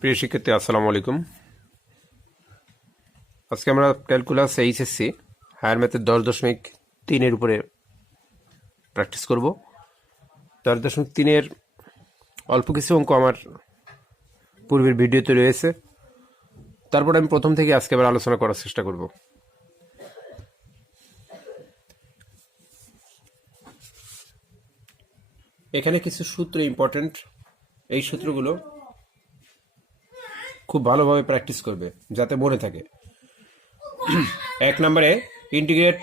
প্রিয় শিক্ষার্থী আসসালামু আলাইকুম। আজকে আমরা ক্যালকুলাস এইচএসসি হায়ার ম্যাথের 10.3 উপরে প্র্যাকটিস করব। 10.3 অল্প কিছু অঙ্ক আমার পূর্বের ভিডিওতে রয়েছে, তারপর আমি প্রথম থেকে আজকে আবার আলোচনা করার চেষ্টা করব। এখানে কিছু সূত্র ইম্পর্টেন্ট, এই সূত্রগুলো খুব ভালোভাবে প্র্যাকটিস করবে যাতে মনে থাকে। 1 নম্বরে integrate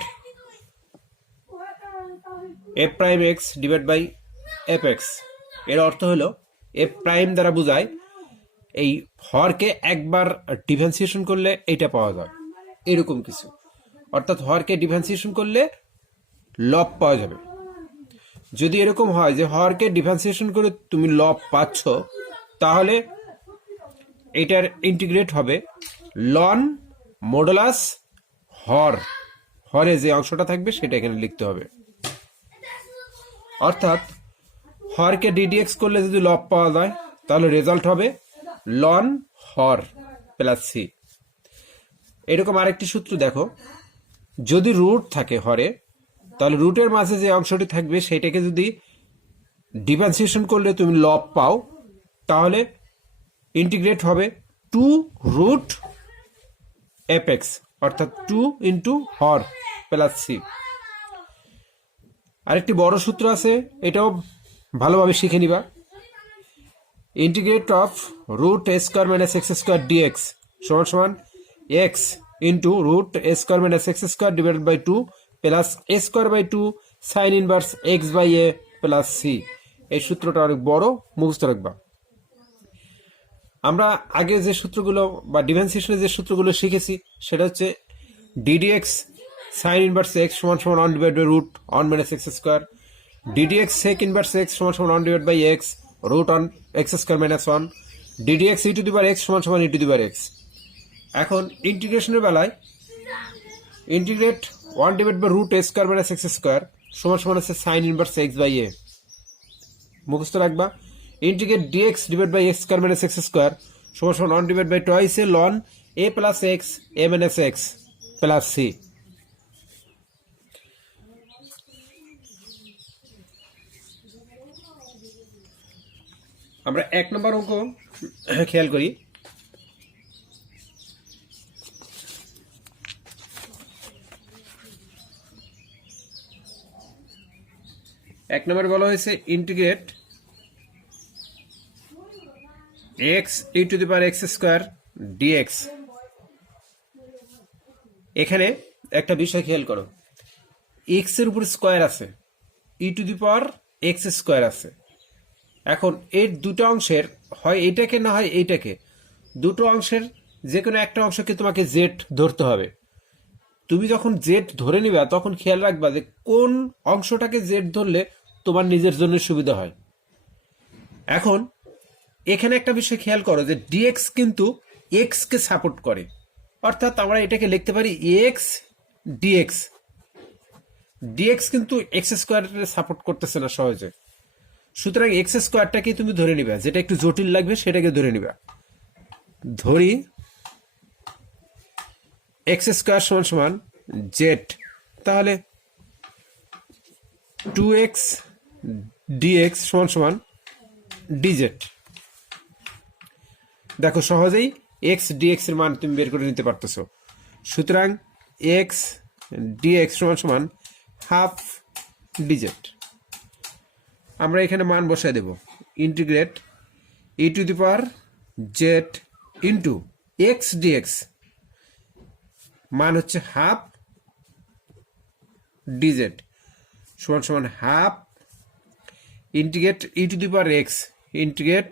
f prime x divide by f x. এর অর্থ হলো এফ প্রাইম দ্বারা বোঝায় এই হরকে একবার ডিফারেন্সিয়েশন করলে এটা পাওয়া যায়, এরকম কিছু। অর্থাৎ হরকে ডিফারেন্সিয়েশন করলে লব পাওয়া যাবে। যদি এরকম হয় যে হরকে ডিফারেন্সিয়েশন করে তুমি লব পাচ্ছ, তাহলে এটার ইন্টিগ্রেট হবে লন মডুলাস হর। হরে যে অংশটা থাকবে সেটা এখানে লিখতে হবে। অর্থাৎ হরকে ডিডিএক্স করলে যদি লব পাওয়া যায়, তাহলে রেজাল্ট হবে লন হর প্লাস সি। এরকম আরেকটি সূত্র দেখো, যদি রুট থাকে হরে, তাহলে রুটের মাঝে যে অংশটি থাকবে সেটাকে যদি ডিফারেন্সিয়েশন করলে তুমি লব পাও, তাহলে ইন্টিগ্রেট হবে 2 রুট এফ এক্স, অর্থাৎ 2 ইন্টু হর প্লাস সি। আরেকটি বড় সূত্র আছে, এটাও ভালোভাবে শিখে নিবা। Integrate of root a square minus x square dx সমান সমান x into root a square minus x square divided by 2 plus a square by 2 sine inverse x by a plus c. এই সূত্রটা অনেক বড়, মুখস্থ রাখবা। আমরা আগে যে সূত্রগুলো বা ডিফারেন্সিয়েশনের যে সূত্রগুলো শিখেছি সেটা হচ্ছে ডিডিএক্স সাইন ইনভার্স এক্স সমান সমান 1 divide by root 1 minus x square, d dx sec inverse x সমান সমান 1 divide by x root on x square minus 1, d dx e to the power x সমান সমান ই টু দি পাওয়ার এক্স। এখন ইন্টিগ্রেশনের বেলায় integrate 1 divide by root a square minus x square সমান সমান হচ্ছে sine inverse x by a, মুখস্থ রাখবা। Integrate dx divide by x square minus x square সমান সমান 1 divide by twice a ln a plus x a minus x plus c. আমরা 1 নম্বর অঙ্ক খেয়াল করি। এক নম্বরে বলা হয়েছে integrate x e to the power x square dx. এখানে একটা বিষয় খেয়াল করো, এক্স এর উপর স্কোয়ার আছে, e to the power x square আছে। এখন এর দুটো অংশের হয় এইটাকে না হয় এইটাকে, দুটো অংশের যে কোনো একটা অংশকে তোমাকে জেড ধরতে হবে। তুমি যখন জেড ধরে নিবা তখন খেয়াল রাখবা যে কোন অংশটাকে জেড ধরলে তোমার নিজের জন্য সুবিধা হয়। এখন এখানে একটা বিষয় খেয়াল করো যে ডিএক্স কিন্তু এক্স কে সাপোর্ট করে, অর্থাৎ আমরা এটাকে লিখতে পারি এক্স ডিএক্স। ডিএক্স কিন্তু এক্স স্কোয়ারের সাপোর্ট করতেছে না সহজে, সুতরাং এক্স স্কোয়ারটাকে তুমি ধরে নিবা, যেটা একটু জটিল লাগবে সেটাকে ধরে নিবা। ধরি এক্স স্কোয়ার সমান সমান জেড, তাহলে 2x ডিএক্স সমান সমান ডিজেড। দেখো সহজেই এক্স ডিএক্স এর মান তুমি বের করে নিতে পারতেছো। সুতরাং এক্স ডিএক্স সমান সমান হাফ ডিজেড। আমরা এখানে মান বসায় দেব, integrate e to the power z into x dx, মান হচ্ছে হাফ ডিজেড সমান সমান half integrate e to the power x integrate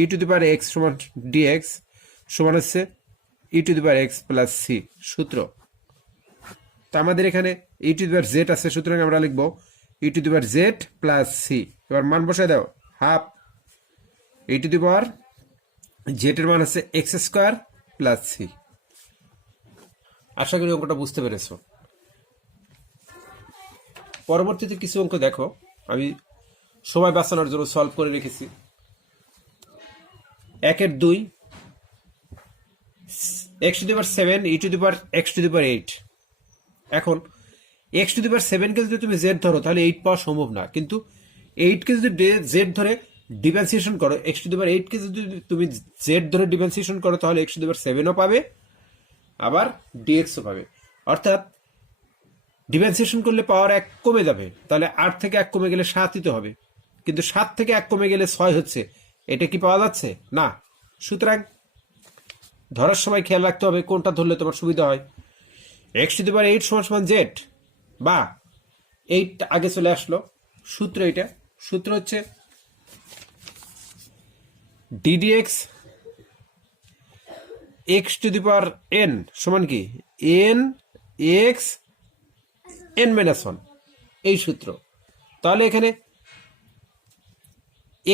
e to the power x সমান ডিএক্স সমান হচ্ছে e to the power x plus c সূত্র। তো আমাদের এখানে e to the power Z আছে, সুতরাং আমরা লিখবো e to the power z plus c. এবার মান বসায় দাও, half e to the power z এর মান হচ্ছে এক্স স্কোয়ার প্লাস সি। আশা করি অঙ্কটা বুঝতে পেরেছো। পরবর্তীতে কিছু অঙ্ক দেখো, আমি সময় বাঁচানোর জন্য সলভ করে রেখেছি। 1/2 x⁷ e⁸ এখন x⁷ কে যদি তুমি z ধরো তাহলে 8 পাওয়া সম্ভব না, কিন্তু 8 কে যদি z ধরে ডিফারেন্সিয়েশন করো, x⁸ কে যদি তুমি z ধরে ডিফারেন্সিয়েশন করো তাহলে x⁷ও পাবে, আবার dxও পাবে। অর্থাৎ ডিফারেন্সিয়েশন করলে পাওয়ার 1 কমে যাবে, তাহলে 8 থেকে 1 কমে গেলে 7 দিতে হবে, কিন্তু 7 থেকে 1 কমে গেলে 6 হচ্ছে, এটা কি পাওয়া যাচ্ছে না। সুতরাং ধরার সময় খেয়াল রাখতে হবে কোনটা ধরলে তোমার সুবিধা হয়। x⁸ সমান z, বা 8 আগে চলে আসলো, সূত্র এটা, সূত্র হচ্ছে ddx x⁴n সমান কি n x n-1, এই সূত্র। তাহলে এখানে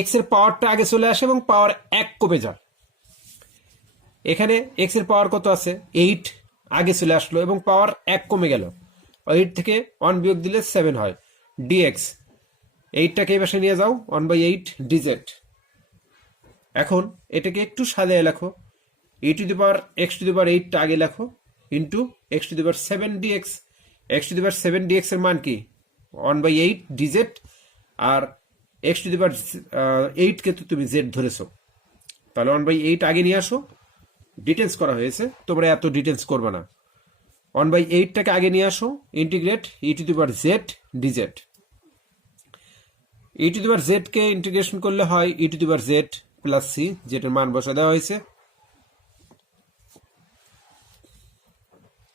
x এর পাওয়ারটা আগে চলে আসে এবং পাওয়ার 1 কমে যায়। এখানে x এর পাওয়ার কত আছে 8, আগে চলে আসলো এবং পাওয়ার 1 কমে গেল, 8 থেকে 1 বিয়োগ দিলে 7 হয়, dx 8টাকে এই পাশে নিয়ে যাও, 1/8 dz। এখন এটাকে একটু সাজিয়ে লেখো, e⁻x⁸ আগে লেখো into x⁷ dx। x⁷ dx এর মান কি 1/8 dz, আর x⁸ কে তো তুমি z ধরেছো, তাহলে 1/8 আগে নিয়ে আসো, ডিটেলস করা হয়েছে, তোমরা এত ডিটেলস করবে না। 1/8টাকে আগে নিয়ে আসো, ইন্টিগ্রেট e⁻z dz। e⁻z কে ইন্টিগ্রেশন করলে হয় e⁻z প্লাস c, যেটার মান বসা দেওয়া হয়েছে।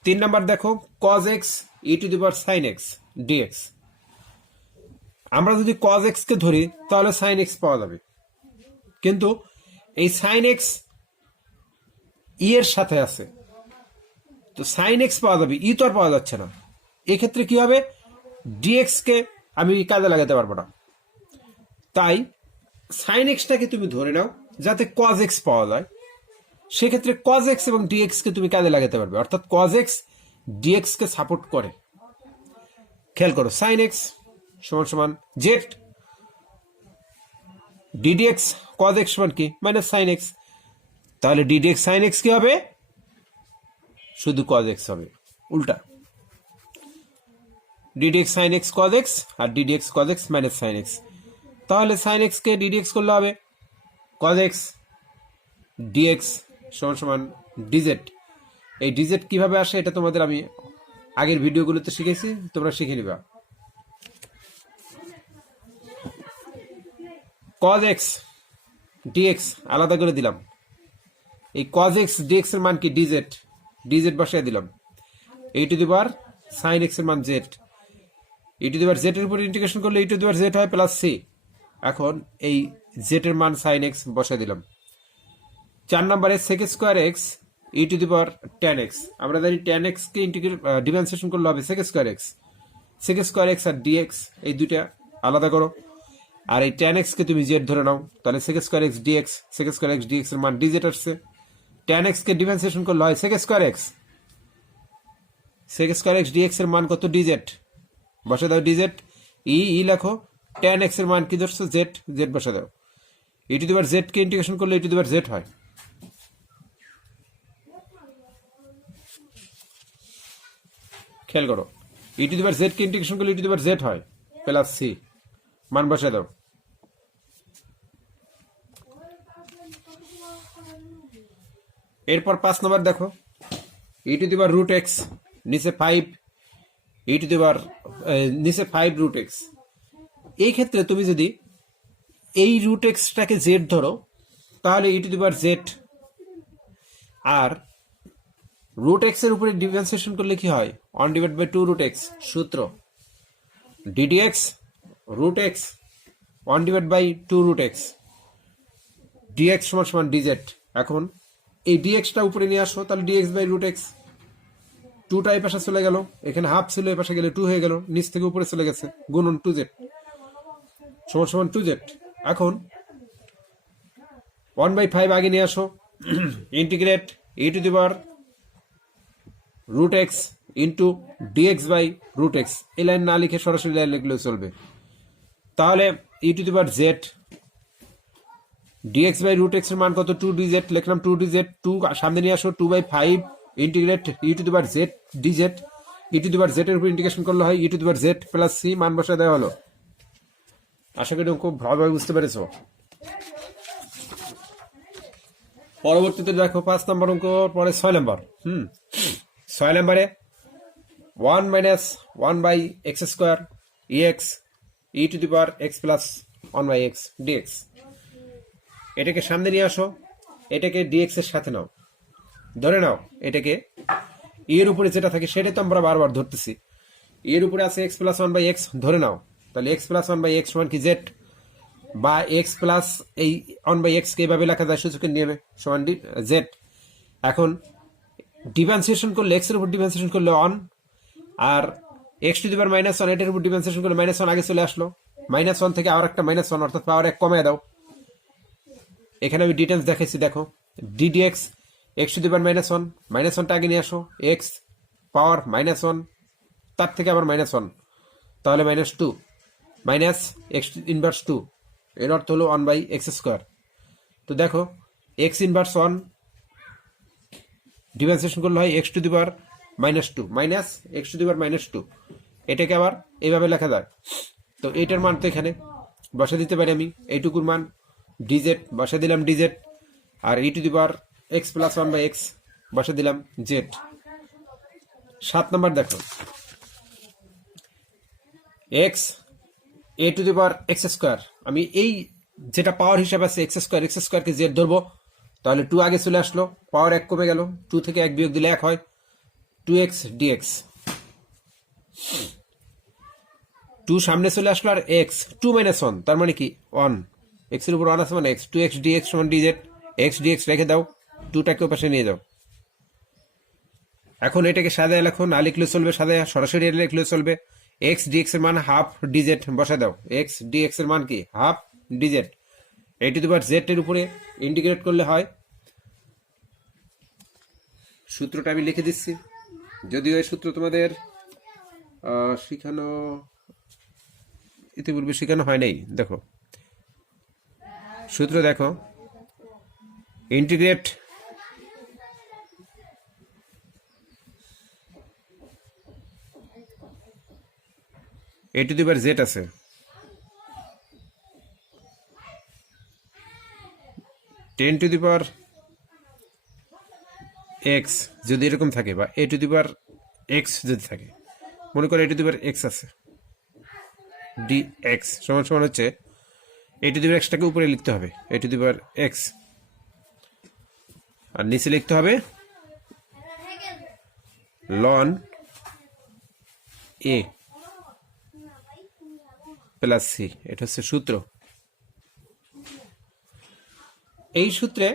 3 নাম্বার দেখো, cos x e⁻sin x dx। আমরা যদি cos x কে ধরি তাহলে sin x পাওয়া যাবে, কিন্তু এই sin x ই এর সাথে আছে, তো sin x পাওয়া যাবে, ই তো আর পাওয়া যাচ্ছে না। এক্ষেত্রে কি হবে, dx কে আমি কাজে লাগাতে পারবো না, তাই sin x টাকে তুমি ধরে নাও যাতে cos x পাওয়া যায়, সেক্ষেত্রে cos x এবং dx কে তুমি কাজে লাগাতে পারবে, অর্থাৎ cos x dx কে সাপোর্ট করে। খেয়াল করো, sin x সমান z, ddx cos x সমান কি মাইনাস sin x, তাহলে ddx sin x কি হবে, শুধু cos x হবে, উল্টা ddx sin x cos x আর ddx cos x minus sin x। তাহলে sin x কে ddx করলে হবে cos x dx সমান dz। এই dz কিভাবে আসে এটা তোমাদের আমি আগের ভিডিওগুলোতে শিখেছি, তোমরা শিখে নিবা। cos x dx আলাদা করে দিলাম, এই cos x dx এর মান কি dz, dz বসিয়ে দিলাম, e⁻sin x এর মান z, e⁻z এর উপর ইন্টিগ্রেশন করলে e⁻z হয় প্লাস c। এখন এই z এর মান sin x বসিয়ে দিলাম। 4 নম্বরে sec² x e⁻tan x, আমরা জানি tan x কে ডিফারেন্সিয়েশন করলে হবে sec² x, sec² x আর dx এই দুইটা আলাদা করো, আর এই tan x কে তুমি z ধরে নাও, তাহলে sec² x dx, sec² x dx এর মান dz আসছে। tan x কে ডিফারেন্সিয়েশন করলে হয় sec² x, sec² x dx এর মান কত dz, বসে দাও dz, ই লেখো, tan x এর মান কি ধরছো z, z বসে দাও, e⁻z কে ইন্টিগ্রেশন করলে e⁻z হয়। খেয়াল করো, e⁻z কে ইন্টিগ্রেশন করলে e⁻z হয় প্লাস c, মান বসে দাও। এরপর 5 নম্বর দেখো, e⁻√x নিচে 5, নিচে 5√x। এই ক্ষেত্রে তুমি যদি এই √x টাকে z ধরো তাহলে e⁻z, আর √x এর উপরে ডিফারেন্সিয়েশন করলে কি হয় 1/2√x, সূত্র ddx √x 1/2√x dx সমান dz। এখন এই dx টা উপরে নিয়ে আসো, তাহলে dx/√x, 2টা এই পাশে চলে গেল, এখানে হাফ ছিল এই পাশে গেলে 2 হয়ে গেল, নিচ থেকে উপরে চলে গেছে, গুণন 2z সমান 2z। এখন 1/5 আগে নিয়ে আসো, ইন্টিগ্রেট e⁻√x ইন্টু dx/√x, এই লাইন না লিখে সরাসরি লাইন লিখলেও চলবে। তাহলে e to the power z dx by root x এর মান কত 2dz লিখলাম 2dz 2 সামনে নিয়ে আসো 2/5 integrate e to the power z dz e to the power z এর উপর ইন্টিগ্রেশন করলে হয় e to the power z plus c মান বসা দেওয়া হলো। আশা করি খুব ভালোভাবে বুঝতে পেরেছো। পরবর্তীতে দেখো 5 নম্বর অঙ্ক পরে 6 নম্বর 6 নম্বরে 1 minus 1/x² ex E to the power x plus 1/x dx। এটাকে সামনে নিয়ে আসো, এটাকে dx এর সাথে নাও, ধরে নাও এটাকে এর উপরে যেটা থাকে সেটাই তো আমরা বারবার ধরতেছি। এর উপরে আছে x প্লাস 1/x ধরে নাও, তাহলে x প্লাস 1/x সমান কি z, বা x প্লাস এই 1/x কে এভাবে লেখা যায় সূচকের নিয়মে সমান z। এখন ডিফারেন্সিয়েশন করলে x এর উপর ডিফারেন্সিয়েশন করলে 1, আর x টু দি পাওয়ার -1 এটার উপর ডিফারেন্সিয়েশন করলে -1 আগে চলে আসলো, -1 থেকে আর একটা -1 অর্থাৎ পাওয়ার 1 কমিয়ে দাও। এখানে আমি ডিটেলস দেখাইছি, দেখো ddx x টু দি পাওয়ার -1 -1টা আগে নিয়ে আসো, x পাওয়ার -1 তার থেকে আবার -1 তাহলে -2 মাইনাস x ইনভার্স 2 এর অর্থ হলো 1/x²। তো দেখো x ইনভার্স 1 ডিফারেন্সিয়েশন করলে হয় x to the power -2 minus x to the power -2, এটাকে আবার এইভাবে লেখা যায়। তো এইটার মান তো এখানে বসা দিতে পারি আমি, এইটুকুর মান dz বসা দিলাম dz, আর e to the power x plus 1/x বসা দিলাম z। 7 নম্বর দেখো x a to the power x², আমি এই যেটা পাওয়ার হিসাবে আছে x² কে z ধরবো, তাহলে 2 আগে চলে আসলো, পাওয়ার 1 কমে গেল, 2 থেকে 1 বিয়োগ দিলে 1 হয়, 2x dx। 2 সামনে চলে আসলো আর x 2 - 1 তার মানে কি 1, x এর উপর 1 আছে মানে x, 2x dx সমান dz, x dx রেখে দাও, 2টাকে পাশে নিয়ে যাও। এখন এটাকে সাজায় লেখো, না লিখলে চলবে, সাজায় সরাসরি লিখলে চলবে। x dx এর মান হাফ dz বসা দাও, x dx এর মান কি হাফ dz, এই টু দি পাওয়ার z এর উপরে ইন্টিগ্রেট করলে হয়। সূত্রটা আমি লিখে দিচ্ছি, যদিও এই সূত্র তোমাদের শিখানো ইতিপূর্বে শেখানো হয় নাই। দেখো সূত্র দেখো, integrate a to the power z আছে, ten two the power x যদি এরকম থাকে, বা a to the power x যদি থাকে, মনে করো a to the power x আছে, dx সমান সমান হচ্ছে a to the power x টাকে উপরে লিখতে হবে a to the power x, আর নিচে লিখতে হবে ln a প্লাস c। এটা হচ্ছে সূত্র। এই সূত্রে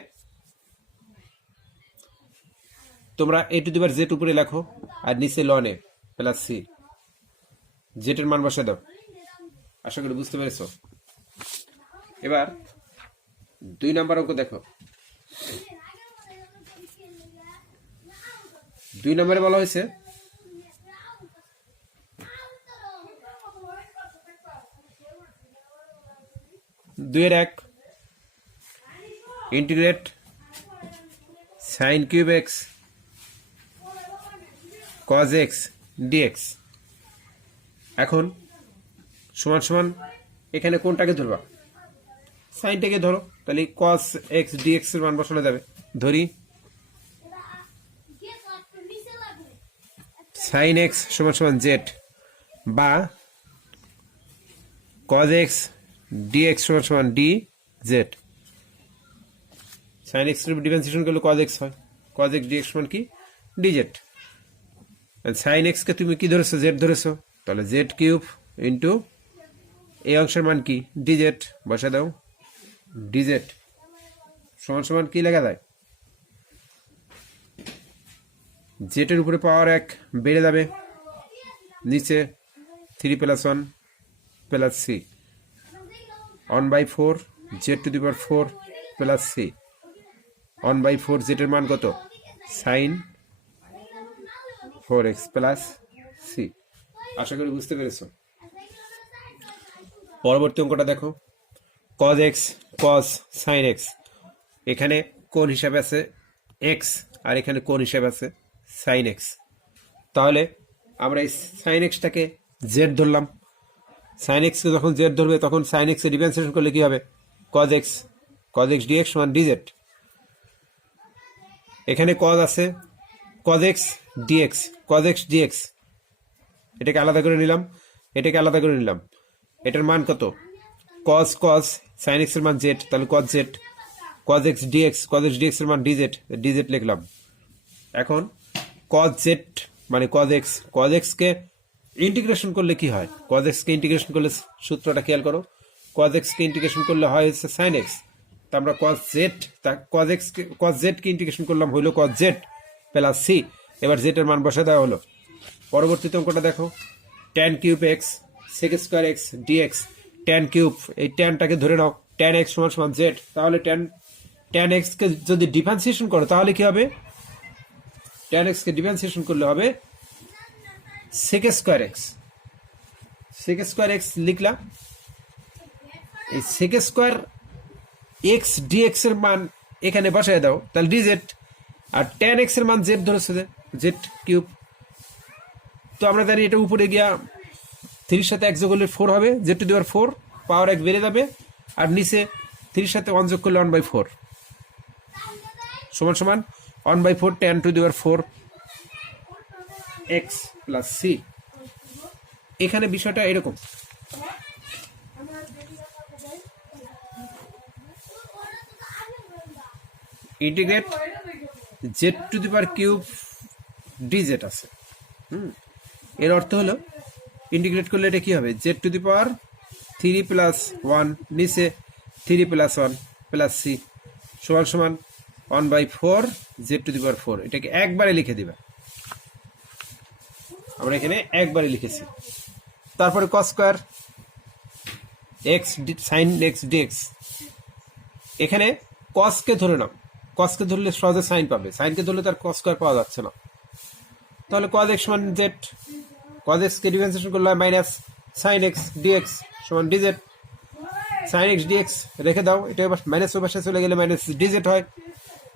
তোমরা a to the power z উপরে লেখো আর নিচে ln a plus c, z এর মান বসে দাও। আশা করি বুঝতে পেরেছো। এবার 2 নাম্বার অঙ্ক দেখো। 2 নম্বরে বলা হয়েছে 2/1 integrate sin cube x cos x dx। এখন সমান সমান এখানে কোনটাকে ধরবা, সাইনটাকে ধরো, তাহলে cos x dx এর মান বসানো যাবে। ধরি sin x সমান সমান z, বা cos x dx সমান সমান dz। sin x এর ডিফারেন্সিয়েশন করলে cos x হয়, cos x dx সমান কি dz। sin x কে তুমি কি ধরেছো, z ধরেছো, তাহলে z কিউব ইন্টু এই অংশের মান কি dz বসা দাও, dz সমান সমান কি লেখা যায়, z এর উপরে পাওয়ার 1 বেড়ে যাবে, নিচে 3 + 1 + c 1/4 z two the power 4 plus c 1/4 z এর মান কত sin 4x প্লাস c। আশা করি বুঝতে পেরেছো। পরবর্তী অঙ্কটা দেখো, cos x cos sin x, এখানে কোণ হিসাবে আছে x আর এখানে কোণ হিসাবে আছে sin x। তাহলে আমরা এই sin x টাকে z ধরলাম। sin x কে যখন z ধরবে তখন sin x এর ডিফারেন্সিয়েশন করলে কি হবে, cos x dx সমান dz। এখানে cos আছে, cos x dx, এটাকে আলাদা করে নিলাম, এটাকে আলাদা করে নিলাম। এটার মান কত, cos sin x এর মান z, তাহলে cos z, cos x dx এর মান dz লিখলাম। এখন cos z মানে cos x কে ইন্টিগ্রেশন করলে কি হয়, cos x কে ইন্টিগ্রেশন করলে সূত্রটা খেয়াল করো, cos x কে ইন্টিগ্রেশন করলে হয় হচ্ছে sin x। তা আমরা cos z কে ইন্টিগ্রেশন করলাম হইলো cos z প্লাস c। এবার z এর মান বসে দেওয়া হলো। পরবর্তীতে অঙ্কটা দেখো, tan cube x sec square x dx, tan cube, এই tanটাকে ধরে নাও, tan x সমান z, তাহলে tan x কে যদি ডিফারেন্সিয়েশন করো তাহলে কি হবে, tan x কে ডিফারেন্সিয়েশন করলে হবে sec স্কয়ার x লিখলাম। এই sec স্কয়ার x dx এর মান এখানে বসায় দাও, তাহলে dz, আর tan x এর মান z ধরেছে, z কিউব। তো আমরা জানি এটা উপরে গিয়া 3 সাথে 1 যোগ করলে 4 হবে, z টু দি পাওয়ার 4, পাওয়ার 1 বেড়ে যাবে, আর নিচে 3 সাথে 1 যোগ করলে 1/4 সমান 1/4 tan two the power 4 x plus c। এখানে বিষয়টা এরকম, integrate z two the power cube dz আছে। এর অর্থ হলো ইন্টিগ্রেট করলে এটা কি হবে, z two the power 3 plus 1 নিচে 3 প্লাস 1 প্লাস c সমান 1/4 z টু দি পাওয়ার 4। এটাকে একবারে লিখে দিবা, আমরা এখানে একবারে লিখেছি। তারপরে cos square x sin x dx, এখানে cos কে ধরে নাও, cos কে ধরলে সহজে sin পাবে, sin কে ধরলে তার cos স্কয়ার পাওয়া যাচ্ছে না। তাহলে cos x সমান z, cos x কে ডিফারেন্সিয়েশন করলে হয় মাইনাস sin x dx সমান dz, sin x dx রেখে দাও, এটা মাইনাস ওই পাশে চলে গেলে মাইনাস dz হয়।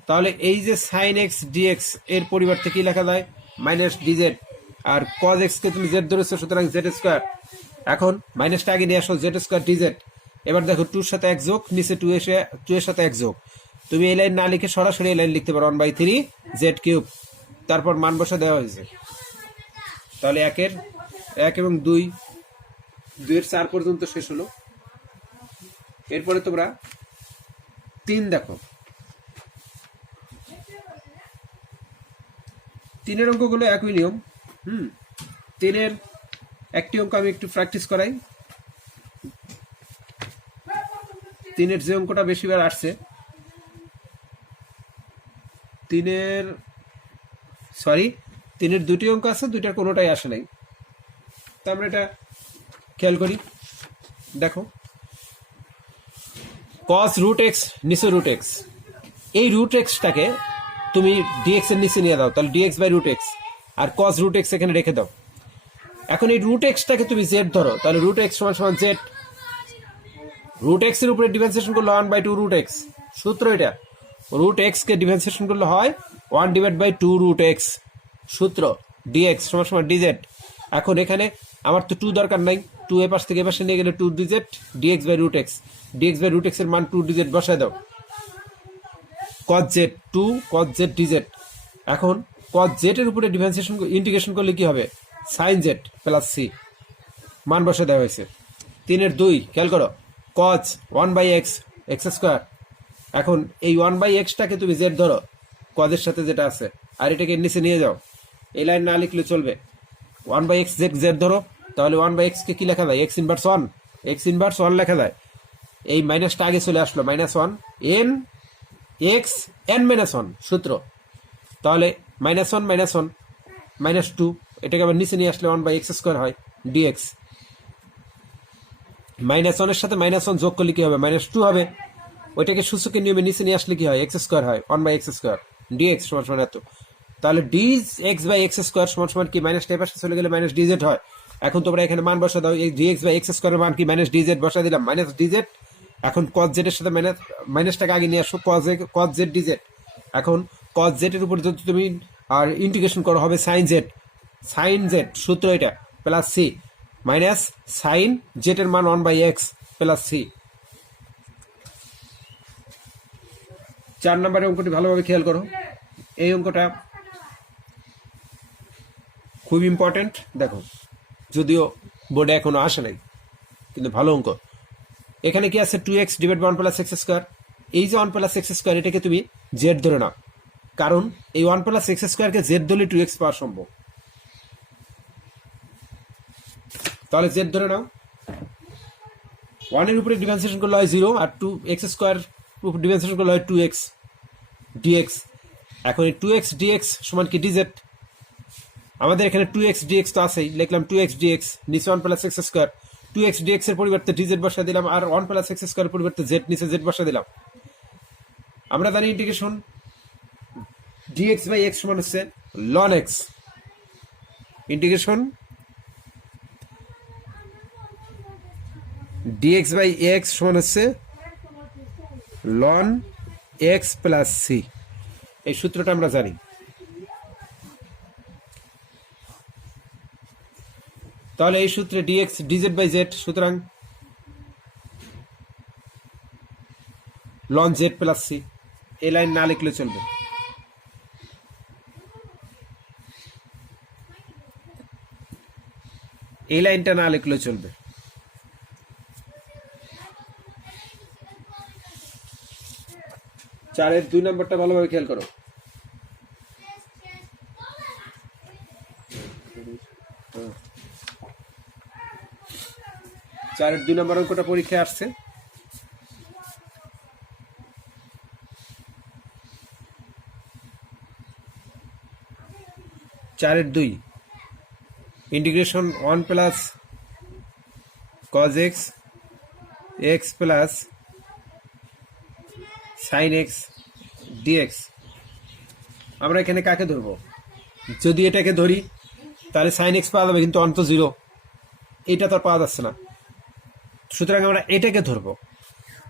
তাহলে এই যে sin x dx এর পরিবর্তে কি লেখা যায়, মাইনাস dz, আর cos x কে তুমি z ধরেছো সুতরাং z স্কয়ার। এখন মাইনাসটা আগে নিয়ে আসো, z স্কয়ার dz। এবার দেখো 2 এর সাথে 1 যোগ, নিচে 2 এর সাথে 1 যোগ, তুমি এই লাইন না লিখে সরাসরি এই লাইন লিখতে পারো 1/3 z কিউব, তারপর মান বসা দেওয়া হয়েছে। তাহলে 1 এবং 2 এর 4 পর্যন্ত শেষ হলো। এরপরে তোমরা 3 দেখো, 3 অঙ্কগুলো একই নিয়ম। 3 একটি অঙ্ক আমি একটু প্র্যাকটিস করাই। 3 যে অঙ্কটা বেশিবার আসছে, 3 দুটি অঙ্ক আছে, দুইটার কোনোটাই আসে নাই। তো আমরা এটা খেয়াল করি, দেখো cos রুট এক্স নিচে রুট এক্স, এই রুট এক্সটাকে তুমি dx এর নিচে নিয়ে দাও, তাহলে dx বাই রুট এক্স, আর cos রুট এক্স এখানে রেখে দাও। এখন এই রুট এক্সটাকে তুমি z ধরো, তাহলে রুট এক্স সমান z, রুট এক্স এর উপরে ডিফারেন্সিয়েশন করলে 1/2 রুট এক্স, সূত্র এটা, রুট এক্স কে ডিফারেন্সিয়েশন করলে হয় 1/2 রুট এক্স, সূত্র dx সমান dz। এখন এখানে আমার তো 2 দরকার নাই, 2 এ পাশ থেকে এ পাশে নিয়ে গেলে 2 dz, dx by root x, dx by root x এর মান 2 dz বসায় দাও, cos z 2 cos z dz। এখন cos z এর উপরে ডিফারেন্সিয়েশন ইন্টিগ্রেশন করলে কি হবে, sin z প্লাস c, মান বসে দেওয়া হয়েছে। 3 এর 2 খেয়াল করো, cos 1/x x স্কয়ার। এখন এই 1/x টাকে তুমি z ধরো, cos এর সাথে যেটা আছে, আর এটাকে নিচে নিয়ে যাও, এই লাইন না লিখলে চলবে, 1/x z ধরো, তাহলে 1/x কে কি লেখা যায়, x ইনভার্স 1 লেখা যায়। এই মাইনাসটা আগে চলে আসলো, -1 n x n -1 সূত্র, তাহলে -1 -2, এটাকে আবার নিচে নিয়ে আসলে 1/x স্কয়ার হয় dx, -1 এর সাথে -1 যোগ করলে কি হবে, -2 হবে, ওইটাকে সূচকের নিয়মে নিচে নিয়ে আসলে কি হয়, x স্কয়ার হয়, 1/x স্কয়ার dx সমান এত। তাহলে dx বাই x স্কয়ার সমান কি, মাইনাসটা এর পাশে চলে গেলে -dz হয়, এখন তোমরা এখানে মান বসা দাও, এই ডিএক্স বাই এক্স স্কোয়ারের মান কি মাইনাস ডিজেড বসা দিলাম, মাইনাস ডিজেড। এখন কজ জেড এর সাথে মাইনাসটাকে আগে নিয়ে আসো, কজ জেড ডিজেড। এখন কজ জেড এর উপর যদি তুমি আর ইন্টিগ্রেশন করো হবে সাইন জেড সূত্র এটা plus c minus sine z এর মান 1/x প্লাস সি। 4 নম্বরের অঙ্কটি ভালোভাবে খেয়াল করো। এই অঙ্কটা খুব ইম্পর্টেন্ট, দেখো যদিও বোর্ডে এখনো আসে নাই কিন্তু ভালো অঙ্ক। এখানে কি আছে 2x divide 1 plus x square. এই যে 1 প্লাস এক্স স্কোয়ার এটাকে তুমি জেড ধরে নাও, কারণ এই 1 প্লাস এক্স স্কোয়ারকে জেড ধরলে 2x পাওয়া সম্ভব। তাহলে জেড ধরে নাও, 1 এর উপরে ডিফারেন্সিয়েশন করলে হয় 0 আর 2x স্কোয়ার উপর ডিফারেন্সিয়েশন করলে হয় 2x dx। এখন এই 2x dx সমান কি dz। আমাদের এখানে 2x dx তো আছেই, লিখলাম 2x dx, নিচে 1 plus x square. 2x dx এর পরিবর্তে dz বসা দিলাম, আর 1 প্লাস এক্স স্কোয়ার পরিবর্তে z, নিচে z বসা দিলাম। আমরা জানি ইন্টিগ্রেশন dx বাই x সমান হচ্ছে ln x। Integration dx by x সমান হচ্ছে ln x প্লাস c। এই সূত্রটা আমরা জানি। তাহলে এই সূত্রে dx dz বাই z, সুতরাং ln z প্লাস c। এই লাইন না লিখলে চলবে। এই লাইনটা না লিখলে চলবে। চারের 2 নম্বরটা ভালোভাবে খেয়াল করো। চারের 2 নম্বর অঙ্কটা পরীক্ষায় আসছে। চারের 2 integration 1 plus cos x x plus sign x dx. আমরা এখানে কাকে ধরবো? যদি এটাকে ধরি তাহলে সাইন এক্স পাওয়া যাবে, কিন্তু অন্ত 0, এটা তো আর পাওয়া যাচ্ছে না। সুতরাং আমরা এটাকে ধরবো,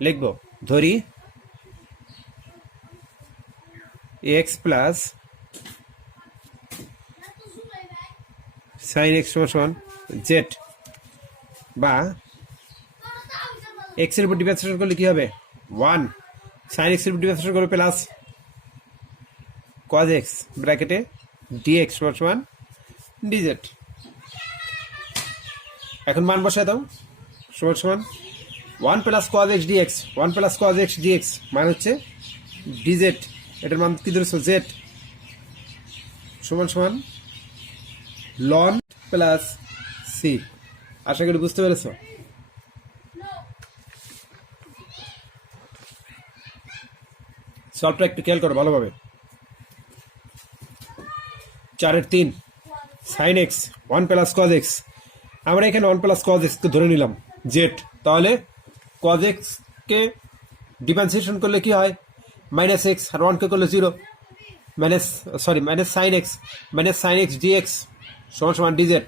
লিখবো ধরি এক্স প্লাস সাইন এক্স সমান জেড, বা এক্স এর উপর ডিফারেন্সিয়েশন করলে কি হবে 1, সাইন এক্স এর উপর ডিফারেন্সিয়েশন করলে প্লাস কজ এক্স ব্র্যাকেটে ডিএক্স সমান ডিজেড। এখন মান বসায় দাও, সমান 1 plus cos x dx, 1 plus cos x dx মান হচ্ছে ডিজেড, এটার মান কি ধরেছ জেড, সমান লন প্লাস সি। আশা করি বুঝতে পেরেছ। সলভটা একটু খেয়াল করো ভালোভাবে। 4এর 3 sine x 1 plus cos x, আমরা এখানে 1 প্লাস কজ এক্স কে ধরে নিলাম জেড। তাহলে কজ এক্স কে ডিফারেন্সিয়েশন করলে কি হয় মাইনাস এক্স, আর 1 কে করলে 0, মাইনাস সাইন এক্স ডিএক্স সমান ডিজেড।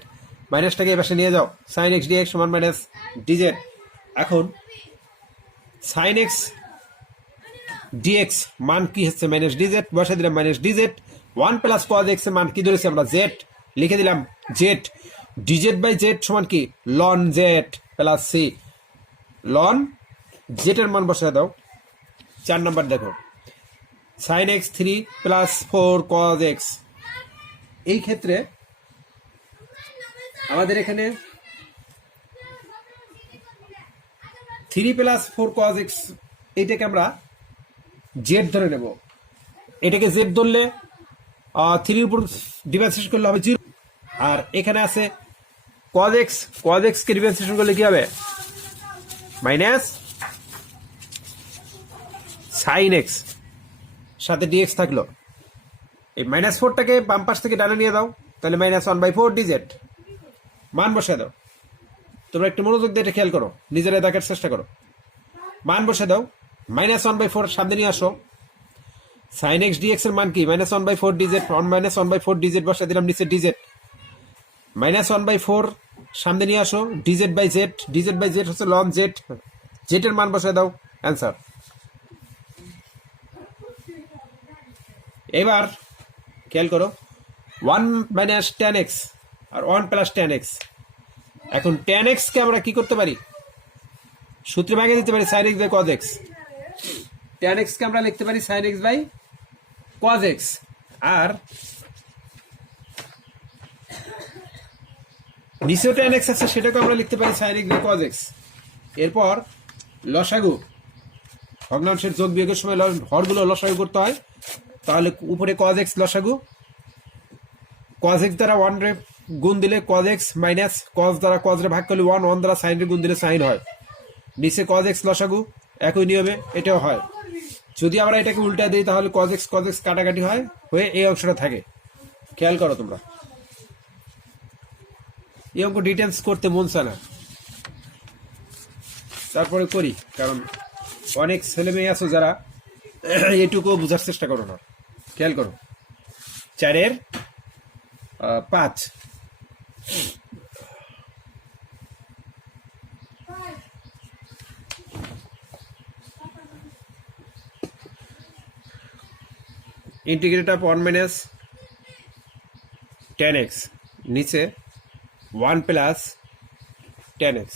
মাইনাসটাকে এবার নিয়ে যাও, সাইন এক্স ডিএক্স সমান মাইনাস ডিজেড। এখন সাইন এক্স ডিএক্স মান কি হচ্ছে মাইনাস ডিজেড, বসে দিলাম minus DZ. 1 plus cos x এর মান কি ধরেছি আমরা জেড, লিখে দিলাম জেড। ডিজেড বাই জেড সমান কি ln z plus c. Ln z এর মান বসে দাও। 4 নম্বর দেখো sine x 3 plus 4 cos x. এই ক্ষেত্রে আমাদের এখানে 3 প্লাস 4 কজ এক্স এইটাকে আমরা জেড ধরে নেব। এটাকে জেড ধরলে 3 উপর ডিফারেন্সিয়েশন করলে হবে 0, আর এখানে আছে কজ এক্স কে ডিফারেন্সিয়েশন করলে কি হবে মাইনাস সাইন এক্স, সাথে ডিএক্স থাকলো। এই মাইনাস 4টাকে বাম পাশ থেকে ডানে নিয়ে দাও, তাহলে মাইনাস 1/4 ডিজেড। মান বসে দাও। তোমরা একটু মনোযোগ দিয়ে এটা খেয়াল করো, নিজেরাই দেখার চেষ্টা করো। মান বসে দাও, মাইনাস 1/4 সামনে নিয়ে আসো। সাইন এক্স ডিএক্স এর মান কি মাইনাস 1/4 ডিজেড, মাইনাস 1/4 ডিজেড বসে দিলাম নিচে ডিজেড। মাইনাস 1/4 সামনে নিয়ে আসো, DZ by z, d z by z হচ্ছে লন জেড, জেটের মান বসায় দাও, অ্যান্সার। এবার খেয়াল করো, 1 মাইনাস টেন এক্স আর 1 প্লাস টেন এক্স। এখন টেন এক্সকে আমরা কি করতে পারি, সূত্রে ভাঙে দিতে পারি sign x by cos x. Tan এক্সকে আমরা লিখতে পারি sign x by cos x, আর নিচেও টেন এক্স আছে সেটাকে আমরা লিখতে পারি sign x by cos x. এরপর লসাগু, ভগ্নাংশের যোগ বিয়োগের সময় হরগুলো লসাগু করতে হয়, তাহলে উপরে কজ এক্স লসাগু, কজ এক্স দ্বারা 1 রে গুণ দিলে কজ এক্স মাইনাস কজ দ্বারা কজ রে ভাগ করলে 1, 1 দ্বারা সাইন রে গুণ দিলে সাইন হয়, নিচে কজ এক্স লসাগু, একই নিয়মে এটাও হয়। যদি আমরা এটাকে উল্টা দিই তাহলে কজ এক্স কাটাকাটি হয়, হয়ে এই অংশটা থাকে। খেয়াল করো তোমরা, এই অঙ্ক ডিটেলস করতে মন চায় না, তারপরে করি, কারণ অনেক ছেলে মেয়ে আছো যারা এটুকু বোঝার চেষ্টা করো না। খেয়াল করো, 4 এর 5, integrate of 1 minus tan x, নিচে 1 প্লাস টেন এক্স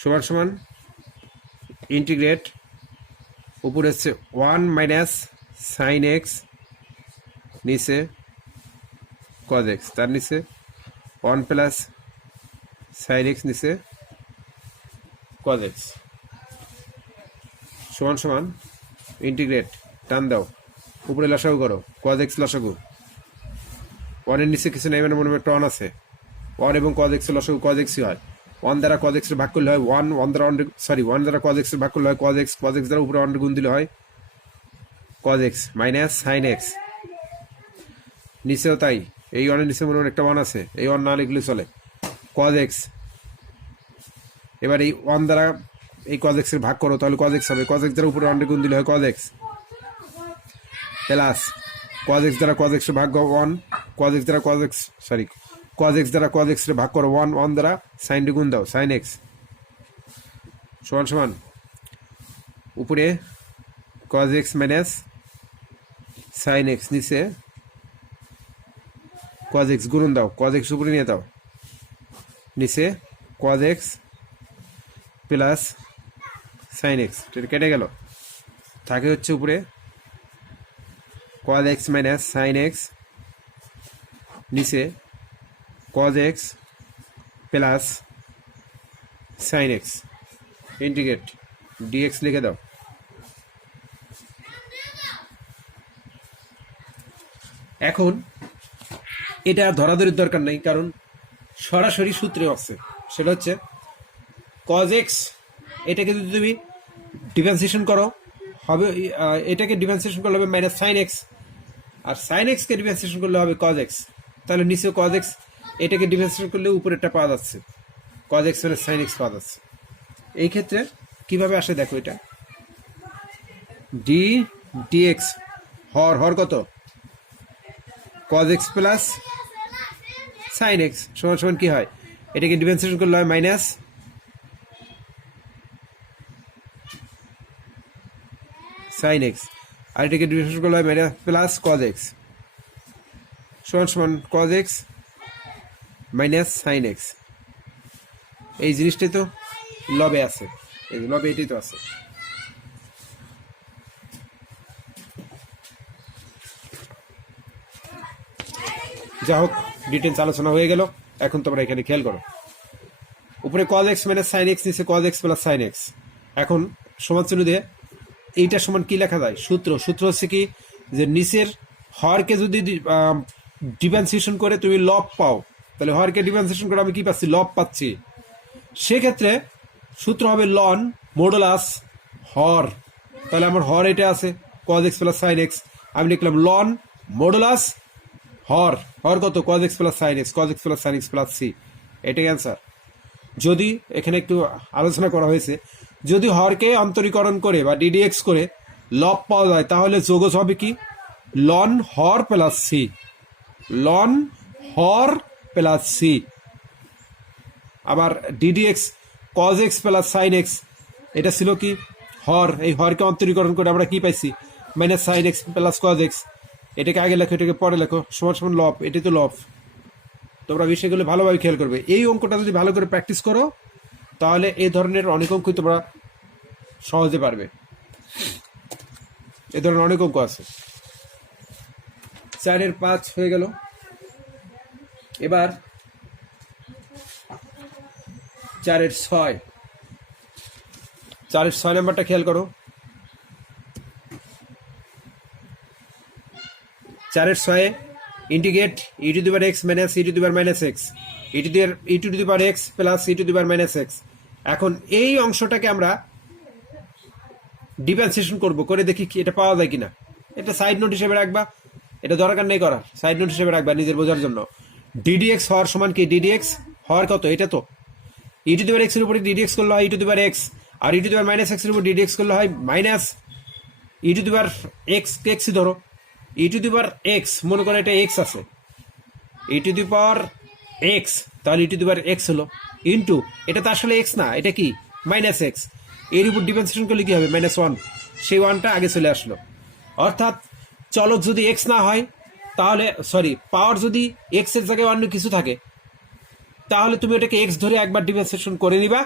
সমান সমান ইন্টিগ্রেট, উপরে হচ্ছে 1 মাইনাস সাইন এক্স, নিচে কজ এক্স, তার নিচে 1 প্লাস সাইন এক্স, নিচে কজ এক্স সমান সমান ইন্টিগ্রেট, টান দাও, উপরে লসাগু করো, কজ এক্স লসাগু, 1 এর নিচে কিছু নেই মানে মনে হয় টন আছে, 1 এবং কজ এক্স লসাগু কজ এক্সই হয়, 1 দ্বারা কজ এক্স ভাগ করলে হয় 1, 1 দ্বারা কজ এক্স ভাগ করলে হয় কজ এক্স দ্বারা উপরে 1 গুণ দিলে হয় cos x minus sign x, নিচেও তাই, এই 1 এর নিচে মনে হয় একটা 1 আছে, এই 1 না লিখলে চলে, কজ এক্স। এবার এই 1 দ্বারা এই কজ এক্স এর ভাগ করো, তাহলে কজ এক্স হবে, কজ এক্স দ্বারা উপরে 1 গুণ দিলে হয় cos x, plus cos x দ্বারা কজ এক্স ভাগ 1, কজ এক্স দ্বারা কজ এক্স ভাগ করো 1, 1 দ্বারা সাইন গুণ দাও সাইন এক্স সমান সমান উপরে cos x minus sign x, নিচে কজ এক্স গুণন দাও, কজ এক্স উপরে নিয়ে দাও, নিচে cos x plus sign x, কেটে গেল, থাকে হচ্ছে উপরে cos x minus sign x, নিচে cos x plus sign x, integrate dx লিখে দাও। এখন এটা ধরাধরির দরকার নেই, কারণ সরাসরি সূত্রে আছে, সেটা হচ্ছে কজ এক্স, এটাকে যদি তুমি ডিফারেন্সিয়েশন করো হবে, এটাকে ডিফারেন্সিয়েশন করলে হবে মাইনাস সাইন এক্স, আর সাইন এক্সকে ডিফারেন্সিয়েশন করলে হবে কজ এক্স, তাহলে নিচে কজ এক্স, এটাকে ডিফারেন্সিয়েশন করলে উপরেরটা পাওয়া যাচ্ছে, কজ এক্স মানে সাইন এক্স পাওয়া যাচ্ছে। এই ক্ষেত্রে কিভাবে আসে দেখো, এটা ডিএক্স হর কত, cos x plus sign x সমান সমান কি হয়, এটাকে ডিফারেন্সিয়েশন করলে হয় মাইনাস সাইন এক্স, আর এটাকে ডিফারেন্সিয়েশন করলে হয় মাইনাস প্লাস কজ এক্স সমান সমান cos x minus sign x. এই জিনিসটাই তো লবে আছে, এই লবে এটাই তো আছে। যা হোক, ডিটেলস আলোচনা হয়ে গেল, এখন তোমরা এখানে খেয়াল করো, উপরে cos x minus sign x, নিচে cos x plus sign x. এখন সমান চিহ্ন দিয়ে এইটা সমান কি লেখা যায়, সূত্র হচ্ছে কি, যে নিচের হরকে যদি ডিফারেন্সিয়েশন করে তুমি লব পাও, তাহলে হরকে ডিফারেন্সিয়েশন করে আমি কি পাচ্ছি, লব পাচ্ছি, সেক্ষেত্রে সূত্র হবে লন মডুলাস হর, তাহলে আমার হর এটা আছে cos x plus sign x, আমি লিখলাম লন মডুলাস হর কত, cos x plus sign x, cos x plus sign x plus c, এটাই অ্যান্সার। যদি এখানে একটু আলোচনা করা হয়েছে, যদি হরকে অন্তরীকরণ করে বা ডিডিএক্স করে লব পাওয়া যায়, তাহলে যোগজ হবে কি, লন হর প্লাস সি, লন হর প্লাস সি। আবার d dx cos x plus sign x, এটা ছিল কি হর, এই হরকে অন্তরীকরণ করে আমরা কি পাইছি minus sine x plus cos x. এটাকে আগে লেখো, এটাকে পরে লেখো, সমান সমান লব, এটাই তো লব। তোমরা বিষয়গুলো ভালোভাবে খেয়াল করবে। এই অঙ্কটা যদি ভালো করে প্র্যাকটিস করো তাহলে এই ধরনের অনেক অঙ্কই তোমরা সহজে পারবে। এ ধরনের অনেক অঙ্ক আছে। 4 এর 5 হয়ে গেল। এবার 4 এর 6, 4 এর 6 নাম্বারটা খেয়াল করো। 4 এর 6 integrate e to the power x minus e to the power minus x e to the power x plus e to the power minus x. এখন এই অংশটাকে আমরা ডিফারেন্সিয়েশন করব, করে দেখি কি এটা পাওয়া যায় কিনা। এটা সাইড নোট হিসেবে রাখবা, এটা দরকার নেই করার, সাইড নোট হিসেবে রাখবা নিজের বোঝার জন্য। ডিডিএক্স হওয়ার সমান কি, ডিডিএক্স হওয়ার কত, এটা তো ই টু দি পাওয়ার এক্স এর উপরে ডিডিএক্স করলে হয় e to the power x, আর e to the power minus x এর উপর ডিডিএক্স করলে হয় minus e to the power x, এক্সই ধরো, e to the power x, মনে করো এটা এক্স আছে, e to the power x, তাহলে e to the power x হলো, ইন্টু এটা তো আসলে এক্স না, এটা কি মাইনাস এক্স, এর উপর ডিফারেন্সিয়েশন করলে কি হবে -1, সেই 1টা আগে চলে আসলো। অর্থাৎ চলক যদি এক্স না হয় তাহলে, সরি, পাওয়ার যদি এক্স এর জায়গায় অন্য কিছু থাকে তাহলে তুমি ওটাকে এক্স ধরে একবার ডিফারেন্সিয়েশন করে নিবা,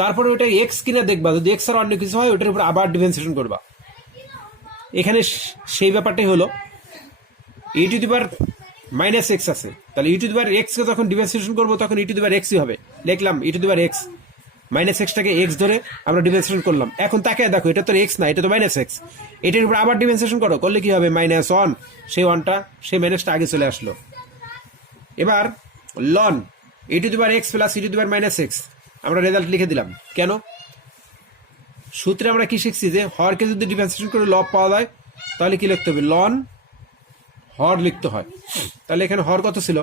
তারপরে ওটা এক্স কিনা দেখবা, যদি এক্স আর অন্য কিছু হয় ওটার উপর আবার ডিফারেন্সিয়েশন করবা। এখানে সেই ব্যাপারটাই হলো e to the power minus x আছে, তাহলে e to the power x কে যখন ডিফারেন্সিয়েশন করবো তখন ই টু দি পাওয়ার এক্সই হবে, লিখলাম e to the power x, minus এক্সটাকে এক্স ধরে আমরা ডিফারেন্সিয়েশন করলাম। এখন তাকে দেখো, এটা তো এক্স না, এটা তো মাইনাস এক্স, এটার উপর আবার ডিফারেন্সিয়েশন করো, করলে কি হবে -1, সেই 1টা সেই মাইনাসটা আগে চলে আসলো। এবার ln e to the power x plus e to the power minus x, আমরা রেজাল্ট লিখে দিলাম। কেন? সূত্রে আমরা কি শিখছি যে হরকে যদি ডিফারেন্সিয়েশন করে লব পাওয়া যায় তাহলে কি লিখতে হবে, লন হর লিখতে হয়। তাহলে এখানে হর কত ছিল,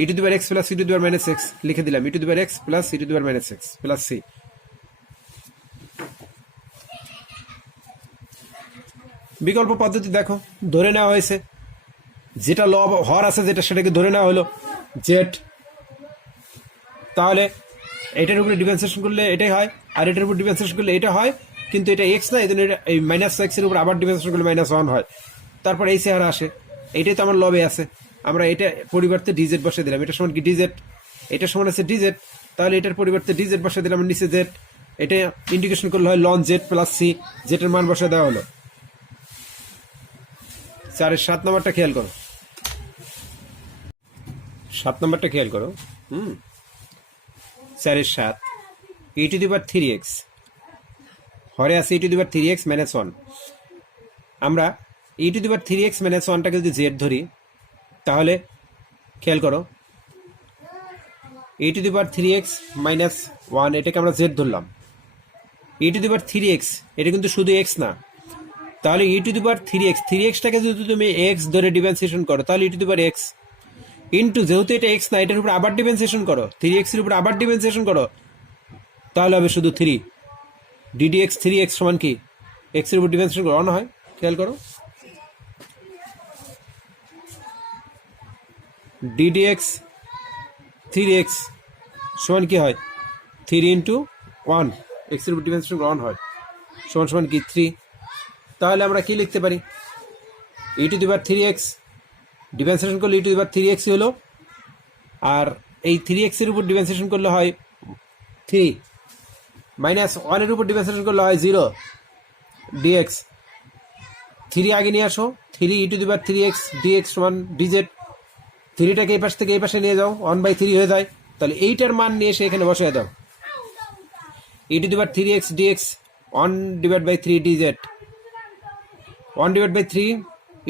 e to the power x plus e to the power minus x, লিখে দিলাম e to the power x plus e to the power minus x plus c. বিকল্প পদ্ধতি দেখো, ধরে নেওয়া হয়েছে যেটা লব হর আছে যেটা, সেটাকে ধরে নেওয়া হলো জেড, তাহলে এটার উপরে ডিফারেন্সিয়েশন করলে এটাই হয়, আর এটার উপর ডিফারেন্সিয়েশন করলে এটা হয়, কিন্তু এটা এক্স না, এই জন্য এটা এই মাইনাস এক্স এর উপর আবার ডিফারেন্সিয়েশন করলে -1 হয়, তারপর এই চেহারা আসে, এইটাই তো আমার লবে আছে, আমরা এটা পরিবর্তে ডিজেড বসে দিলাম, এটা সমান কি ডিজেড, এটা সমান আছে ডিজেড, তাহলে এটার পরিবর্তে ডিজেড বসে দিলাম, নিচে জেড, এটা ইন্টিগ্রেশন করলে হয় লন জেড প্লাস সি, জেটের মান বসে দেওয়া হলো। 4 এর 7 নম্বরটা খেয়াল করো, 7 নম্বরটা খেয়াল করো। 4 এর 7 ই টু দি পাওয়ার 3x, হরে আছে e to the power 3x - 1, আমরা e to the power 3x - 1টাকে যদি জেড ধরি তাহলে খেয়াল করো, e to the power 3x - 1 এটাকে আমরা জেড ধরলাম, ই টু দি পাওয়ার 3x এটা কিন্তু শুধু এক্স না, তাহলে ই টু দি পাওয়ার 3xটাকে যদি তুমি এক্স ধরে ডিফারেন্সিয়েশন করো তাহলে e to the power x, into যেহেতু এটা এক্স না, এটার উপর আবার ডিফারেন্সিয়েশন করো, 3x এর উপর আবার ডিফারেন্সিয়েশন করো, তাহলে হবে শুধু 3, ডিডিএক্স 3x সমান কি এক্স এর উপর ডিফারেন্সিয়েশন করো, হয় খেয়াল করো, ডিডিএক্স 3x সমান কি হয় 3 ইন্টু 1, এক্স এর উপর ডিফারেন্সিয়েশন করো হয় সমান সমান কি 3, তাহলে আমরা কি লিখতে পারি, ই to the power 3x differentiation করলে ই টু দি পাওয়ার 3x হলো, আর এই 3x এর উপর ডিফারেন্সিয়েশন করলে হয় 3, -1 এর উপর ডিফারেন্সিয়েশন করলে হয় 0, dx 3 আগে নিয়ে আসো, 3 e to the power 3x dx সমান dz, 3টাকে এই পাশ থেকে এই পাশে নিয়ে যাও, 1/3 হয়ে যায়, তাহলে এইটার মান নিয়ে এসে এখানে বসিয়ে দাও, e to the power 3x dx 1/3 dz, 1/3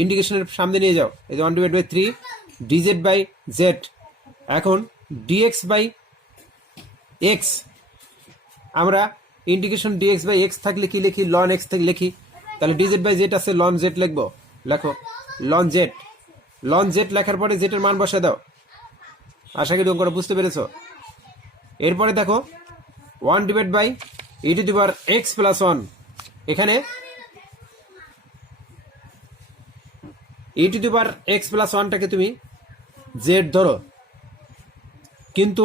ইন্টিগ্রেশনের সামনে নিয়ে যাও, এই যে 1/3 dz/z, এখন dx বাই x, আমরা ইন্টিগ্রেশন dx/x থাকলে কি লিখি, লন x থেকে লিখি, তাহলে dz/z আছে, লন z লিখবো, লেখো লন z লেখার পরে z এর মান বসে দাও, আশা করি অঙ্কটা বুঝতে পেরেছো। এরপরে দেখো 1/e to the power x plus 1, এখানে e to the power x plus 1টাকে তুমি জেড ধরো, কিন্তু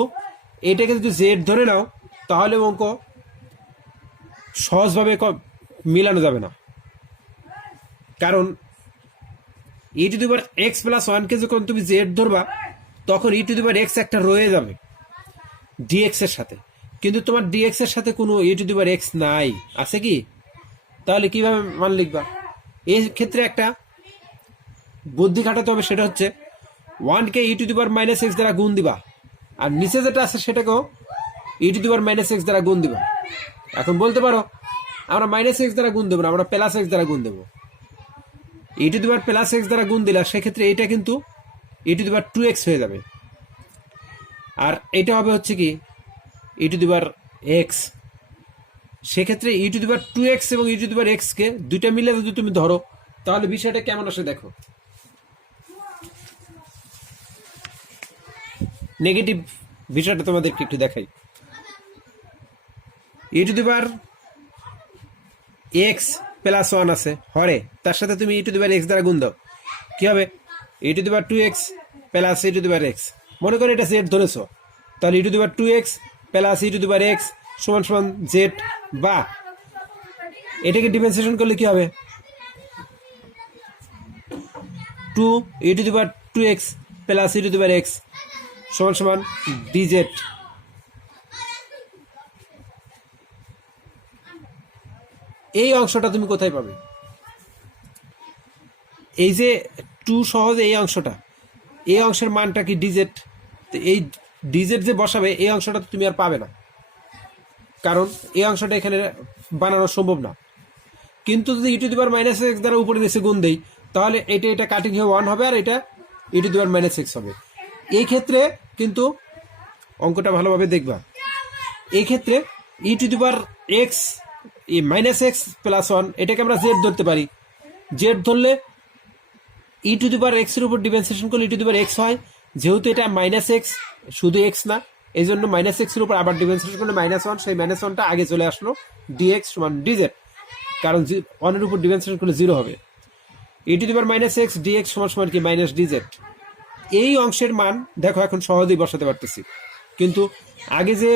এটাকে যদি জেড ধরে নাও তাহলে অঙ্ক সহজভাবে মিলানো যাবে না। কারণ e to the power x plus ওয়ানকে যখন তুমি জেড ধরবা তখন ই টু দি পাওয়ার এক্স একটা রয়ে যাবে ডিএক্স এর সাথে, কিন্তু তোমার ডিএক্স এর সাথে কোনো ই টু দি পাওয়ার এক্স নাই, আছে কি? তাহলে কিভাবে মান লিখবা? এই ক্ষেত্রে একটা বুদ্ধি খাটাতে হবে, সেটা হচ্ছে ওয়ানকে e to the power minus x দ্বারা গুণ দিবা, আর নিচে যেটা আছে সেটাকেও e to the power minus x দ্বারা গুণ দিবা। এখন বলতে পারো আমরা মাইনাস এক্স দ্বারা গুণ দেবো না, আমরা প্লাস এক্স দ্বারা গুণ দেবো। E to the power plus x দ্বারা গুণ দিলা সেক্ষেত্রে এটা কিন্তু ই টু দি পাওয়ার 2x হয়ে যাবে, আর এটা হবে হচ্ছে কি ই টু দি পাওয়ার এক্স। সেক্ষেত্রে ই টু দি পাওয়ার 2x এবং ই টু দি পাওয়ার এক্স কে দুইটা মিলে যদি তুমি ধরো তাহলে বিষয়টা কেমন আসে দেখো। নেগেটিভ বিষয়টা তোমাদেরকে একটু দেখাই। E to the power x plus one আছে হরে, তার সাথে তুমি ই টু দি পাওয়ার এক্স দ্বারা গুণ দাও, কি হবে? E to the power 2x plus e to the power x. মনে করো এটা জেড ধরেছো, তাহলে e to the power 2x plus e to the power x সমান সমান জেড, বা এটাকে ডিফারেন্সিয়েশন করলে কি হবে? 2 e to the power 2x plus e to the power x সমান সমান ডিজেড। এই অংশটা তুমি কোথায় পাবে? এই যে 2 সহজ এই অংশটা, এই অংশের মানটা কি ডিজেড, এই ডিজেড যে বসাবে এই অংশটা তুমি আর পাবে না, কারণ এই অংশটা এখানে বানানো সম্ভব না। কিন্তু যদি e to the power minus x দ্বারা উপরে নিচে গুণ দেই তাহলে এটা কাটিং হয়ে 1 হবে, আর এটা e to the power minus x হবে। এই ক্ষেত্রে কিন্তু অঙ্কটা ভালোভাবে দেখবা, এই ক্ষেত্রে e to the power x minus x plus one এটাকে আমরা জেড ধরতে পারি। জেড ধরলে ই টু দি পাওয়ার এক্স এর উপর ডিফারেন্সিয়েশন করলে ই টু দি পাওয়ার এক্স হয়, যেহেতু এটা মাইনাস এক্স শুধু এক্স না, এই জন্য মাইনাস এক্স এর উপর আবার ডিফারেন্সিয়েশন করলে মাইনাস ওয়ান, সেই মাইনাস ওয়ানটা আগে চলে আসলো ডিএক্স সমান ডিজেড, কারণ ওয়ানের উপর ডিফারেন্সিয়েশন করলে 0 হবে। E to the power minus x dx সমান সমান কি মাইনাস ডিজেড। এই অংশের মান দেখো এখন সহজেই বসাতে পারতেছি, কিন্তু আগে যে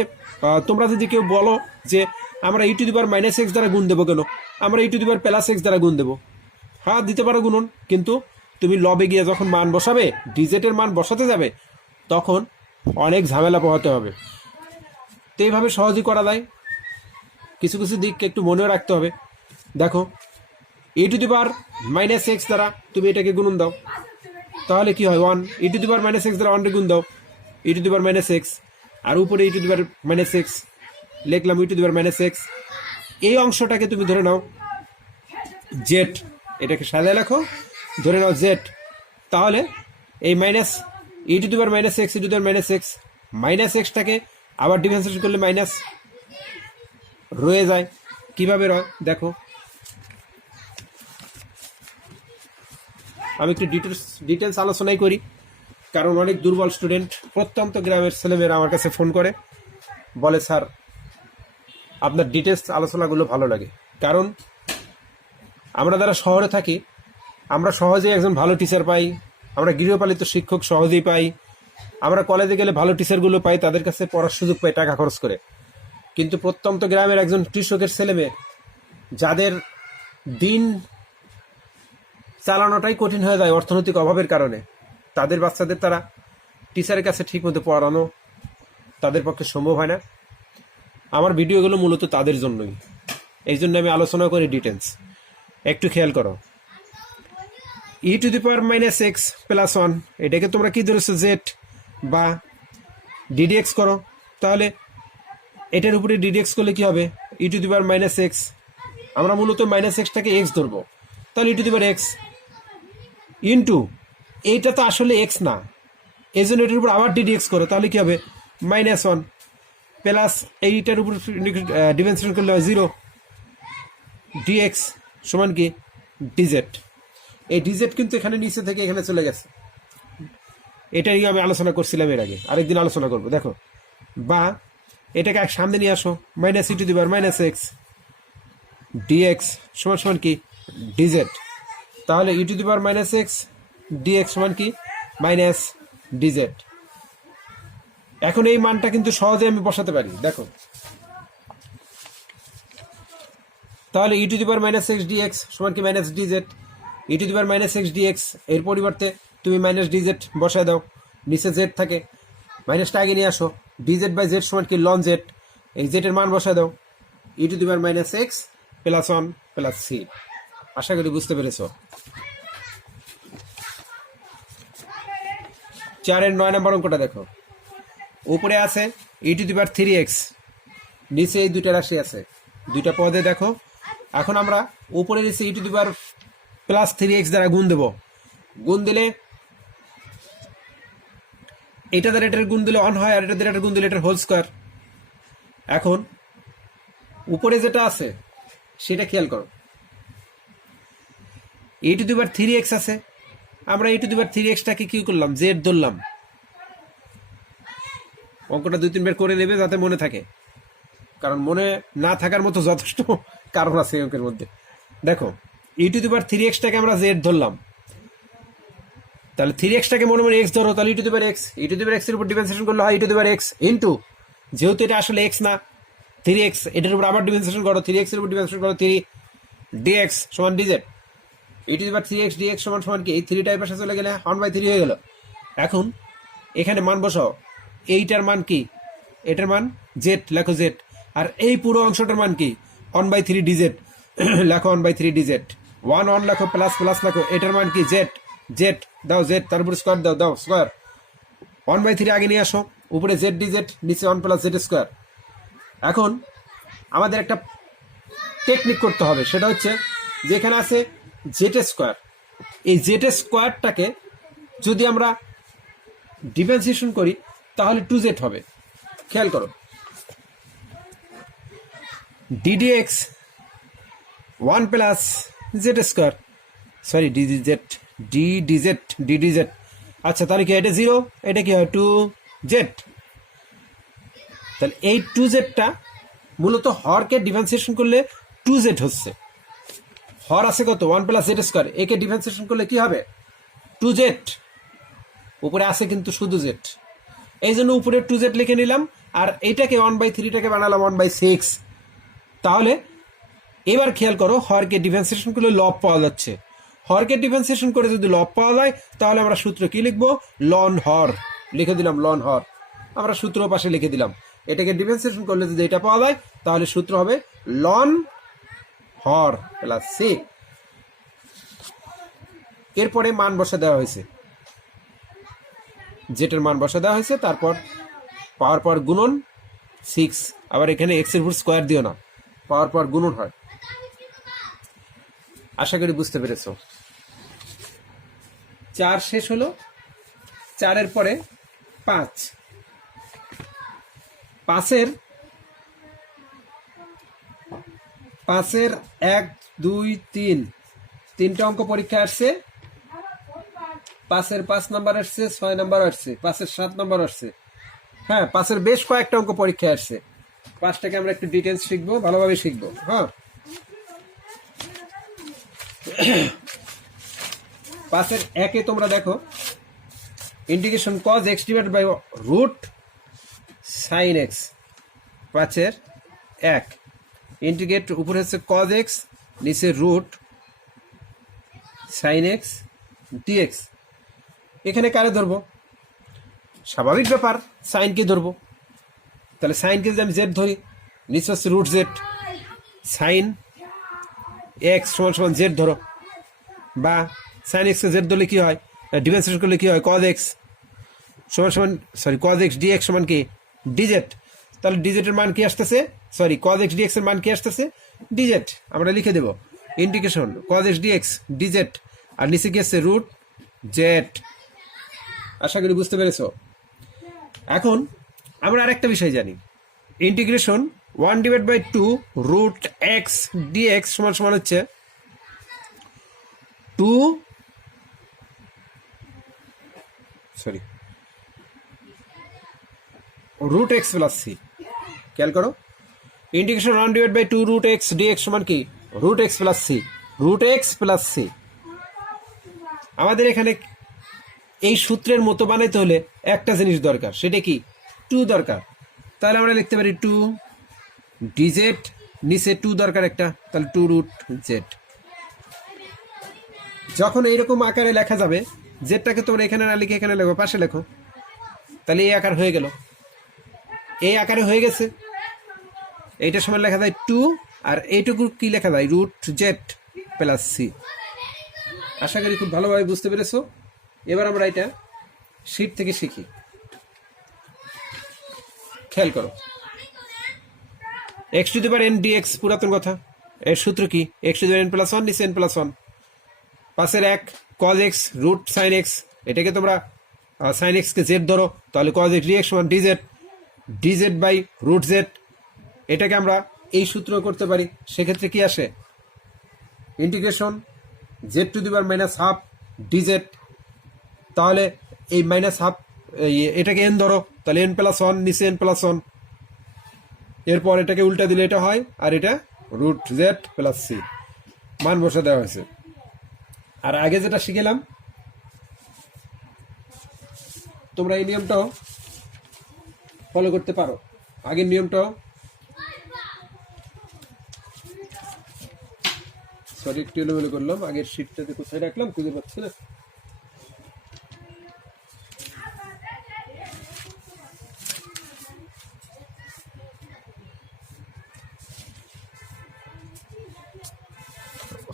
তোমরা যদি কেউ বলো যে আমরা e to the power minus x দ্বারা গুণ দেবো, কেন আমরা e to the power plus x দ্বারা গুণ দেবো, হ্যাঁ দিতে পারো গুণন, কিন্তু তুমি লবে গিয়ে যখন মান বসাবে, ডিজেটের মান বসাতে যাবে, তখন অনেক ঝামেলা পোহাতে হবে। তো এইভাবে সহজই করা যায়, কিছু কিছু দিক একটু মনেও রাখতে হবে। দেখো e to the power minus x দ্বারা তুমি এটাকে গুণন দাও, তাহলে কি হয় 1, e to the power minus x দ্বারা 1 গুণ দাও e to the power minus x, আর উপরে e to the power minus x লিখলাম e to the power minus x. এই অংশটাকে তুমি ধরে নাও জেড, এটাকে সাজায় রাখো, ধরে নাও জেড, তাহলে এই minus e to the power minus x e to the power minus x minus এক্সটাকে আবার ডিফারেন্সিয়েশন করলে মাইনাস রয়ে যায়। কিভাবে রয় দেখো, আমি একটু ডিটেলস আলোচনাই করি, কারণ অনেক দুর্বল স্টুডেন্ট প্রত্যন্ত গ্রামের ছেলেমেয়েরা আমার কাছে ফোন করে বলে স্যার আপনার ডিটেলস আলোচনাগুলো ভালো লাগে, কারণ আমরা যারা শহরে থাকি আমরা সহজেই একজন ভালো টিচার পাই, আমরা গৃহপালিত শিক্ষক সহজেই পাই, আমরা কলেজে গেলে ভালো টিচারগুলো পাই, তাদের কাছে পড়ার সুযোগ পাই টাকা খরচ করে। কিন্তু প্রত্যন্ত গ্রামের একজন কৃষকের ছেলেমেয়ে যাদের দিন চালানোটাই কঠিন হয়ে যায় অর্থনৈতিক অভাবের কারণে, তাদের বাচ্চাদের তারা টিচারের কাছে ঠিক মতো পড়ানো তাদের পক্ষে সম্ভব হয় না। আমার ভিডিওগুলো মূলত তাদের জন্যই, এই জন্য আমি আলোচনা করি ডিটেলস। একটু খেয়াল করো, e to the power minus x plus one এটাকে তোমরা কি ধরেছো জেড বা ডিডিএক্স করো, তাহলে এটার উপরে ডিডিএক্স করলে কি হবে e to the power minus x, আমরা মূলত মাইনাস এক্সটাকে এক্স ধরবো, তাহলে e to the power x into এইটা তো আসলে এক্স না, এই জন্য এটার উপর আবার ডিডিএক্স করো, তাহলে কি হবে মাইনাস ওয়ান প্লাস এইটার উপর ডিফারেন্সিয়েশন করলে হয় 0 ডিএক্স সমান কি ডিজেড। এই ডিজেড কিন্তু এখানে নিচে থেকে এখানে চলে গেছে, এটাই আমি আলোচনা করছিলাম এর আগে, আরেকদিন আলোচনা করবো। দেখো বা এটাকে এক সামনে নিয়ে আসো, minus e to the power minus x dx সমান সমান কি ডিজেড, তাহলে e to the power minus x dx সমান কি মাইনাস ডিজেড। এখন এই মানটা কিন্তু সহজে আমি বসাতে পারি, দেখো। তাহলে e to the power minus x dx সমান কি minus d z. E to the power minus x d x এর পরিবর্তে তুমি মাইনাস ডিজেড বসায় দাও, নিচে জেড থাকে, মাইনাসটা আগে নিয়ে আসো। ডিজেড বাই জেড সমান কি লন জেড, এই জেডের মান বসায় দাও। E to the power minus x plus 1 plus c. আশা করি বুঝতে পেরেছো। 4-এর 9 নম্বর অঙ্কটা দেখো। উপরে আছে e to the power 3x, নিচে এই দুইটা রাশি আছে, দুইটা পদে দেখো। এখন আমরা উপরে নিচে ই to the power plus 3x দ্বারা গুণ দেব। গুণ দিলে এটা দ্বারা এটার গুণ দিলে 1 হয়, আর এটা দ্বারা এটার গুণ দিলে এটার হোল স্কয়ার। এখন উপরে যেটা আছে সেটা খেয়াল করো। E to the power 3x আছে, আমরা ই টু দি পাওয়ার 3xটাকে কি করলাম, জেড ধরলাম। অঙ্কটা 2-3 বার করে নেবে যাতে মনে থাকে, কারণ মনে না থাকার মতো যথেষ্ট কারণ আছে এই অঙ্কের মধ্যে। দেখো ই টু দি পাওয়ার 3xটাকে আমরা জেড ধরলাম, তাহলে 3xটাকে মনে মনে এক্স ধরো, তাহলে e to the power x. E to the power x এর উপর ডিফারেন্সিয়েশন করলে হয় e to the power x into, যেহেতু এটা আসলে এক্স না 3x, এটার উপর আবার ডিফারেন্সিয়েশন করো, 3x এর উপর ডিফারেন্সিয়েশন করো 3 dx সমান dz। E to the power 3x dx সমান সমান কি, এই 3 টাইপ পাশে চলে গেলে 1/3 হয়ে গেল। এখন এখানে মান বসাও, এইটার মান কি, এটার মান জেড, লেখো জেড। আর এই পুরো অংশটার মান কি, 1/3 dz, লেখো 1/3 dz। 1 লেখো, প্লাস প্লাস লেখো, এটার মান কি জেড, জেড দাও জেড, তার উপর স্কোয়ার দাও, দাও স্কোয়ার। 1/3 আগে নিয়ে আসো, উপরে জেড ডিজেড, নিচে 1 প্লাস জেড স্কোয়ার। এখন আমাদের একটা টেকনিক করতে হবে, সেটা হচ্ছে যেখানে আছে জেড স্কোয়ার, এই জেড স্কোয়ারটাকে যদি আমরা ডিফারেন্সিয়েশন করি তাহলে 2z হবে। খেয়াল করো, ddx 1 plus Z square, sorry ddz। আচ্ছা তাহলে কি এটা 0, এটা কি হয় 2z। তাহলে এই 2zটা মূলত হরকে ডিফারেন্সিয়েশন করলে 2z হচ্ছে। হর আছে কত, 1 প্লাস জেড স্কোয়ার, একে ডিফারেন্সিয়েশন করলে কি হবে 2z। উপরে আছে কিন্তু শুধু জেড, এই জন্য উপরে 2z লিখে নিলাম, আর এইটাকে 1/3টাকে বানালাম 1/6। তাহলে এবার খেয়াল করো, হরকে ডিফারেন্সিয়েশন করলে লব পাওয়া যাচ্ছে। হরকে ডিফারেন্সিয়েশন করে যদি লব পাওয়া যায় তাহলে আমরা সূত্র কি লিখবো, লন হর লিখে দিলাম, লন হর আমরা সূত্র পাশে লিখে দিলাম। এটাকে ডিফারেন্সিয়েশন করলে যদি এটা পাওয়া যায় তাহলে সূত্র হবে লন হর প্লাস সি। এরপরে মান বসা দেওয়া হয়েছে, জেটের মান বসা দেওয়া হয়েছে, তারপর পাওয়ার পর গুণন 6, আবার এখানে এক্স এর উপর স্কোয়ার দিও না, পাওয়ার পর গুণন হয়। আশা করি বুঝতে পেরেছ। 4 শেষ হলো, 4-এর পরে 5, 5-এর 1, 2, 3 তিনটা অঙ্ক পরীক্ষা আসছে। 5-এর 5 নাম্বার আসছে, 6 নাম্বার আসছে, 5-এর 7 নাম্বার আসছে। হ্যাঁ, 5-এর বেশ কয়েকটা অঙ্ক পরীক্ষা আসছে। 5টাকে আমরা একটু ডিটেলস শিখবো, ভালোভাবে শিখবো। হ্যাঁ, 5-এর 1-এ তোমরা দেখো integration cos x divided by root sin x। 5-এর 1 ইন্টিগ্রেট, উপরে হচ্ছে cos x, নিচে রুট sin x dx। এখানে কারে ধরবো, স্বাভাবিক ব্যাপার সাইনকে ধরবো। তাহলে সাইনকে যদি আমি জেড ধরি, নিচে হচ্ছে রুট জেড, সাইন এক্স সমান সমান জেড ধরো, বা সাইন এক্সকে জেড ধরলে কি হয়, ডিফারেন্সিয়েশন করলে কি হয়, cos x সমান সমান, সরি cos x dx সমান কি ডিজেড। তাহলে ডিজেটের মান কি আসতেছে, সরি cos x dx এর মান কি আসতেছে ডিজেড। আমরা লিখে দেব integration cos x dx d z, আর নিচে কি আসছে রুট জেড। আশা করি বুঝতে পেরেছো। এখন আমরা আরেকটা বিষয় জানি, ইন্টিগ্রেশন 1/2 রুট এক্স ডিএক্স সমান সমান হচ্ছে 2, sorry root x plus c. খেয়াল করো, ইন্টিগ্রেশন 1/2 রুট এক্স ডিএক্স সমান কি root x plus c, root x plus c. আমাদের এখানে এই সূত্রের মতো বানাইতে হলে একটা জিনিস দরকার, সেটা কি? 2 দরকার। তাহলে আমরা লিখতে পারি 2 dz, নিচে 2 দরকার একটা, তাহলে 2 রুট জেড। যখন এইরকম আকারে লেখা যাবে, জেডটাকে তোমরা এখানে না লিখে এখানে লেখো, পাশে লেখো, তাহলে এই আকার হয়ে গেল, এই আকারে হয়ে গেছে। এইটার সময় লেখা যায় 2, আর এইটুকু কি লেখা যায়? Root z plus c. আশা করি খুব ভালোভাবে বুঝতে পেরেছো। এবার আমরা এটা শীট থেকে শিখি। খেয়াল করো, x to the power n dx পুরাতন কথা। এর সূত্র কি? X to the power n plus one, নিচে এন প্লাস ওয়ান, পাশের 1 cos x root sine x. এটাকে তোমরা সাইন এক্স কে জেড ধরো, তাহলে কজ এক্স ডিএক্স সমান dz, dz by root z. এটাকে আমরা এই সূত্র করতে পারি। সেক্ষেত্রে কি আসে? Integration z to the power minus half dz. তাহলে এই মাইনাস হাফ, এটাকে এন ধরো, তাহলে এন প্লাস ওয়ান, নিচে এন প্লাস ওয়ান। এরপর এটাকে উল্টা দিলে এটা হয়, আর এটা রুট জেড প্লাস সি। মান বসে দেওয়া হয়েছে। আর আগে যেটা শিখেলাম, তোমরা এই নিয়মটাও ফলো করতে পারো। আগের নিয়মটাও, সরি একটু এলোমেলো করলাম, আগের শীটটাতে কোথায় রাখলাম খুঁজে পাচ্ছি না।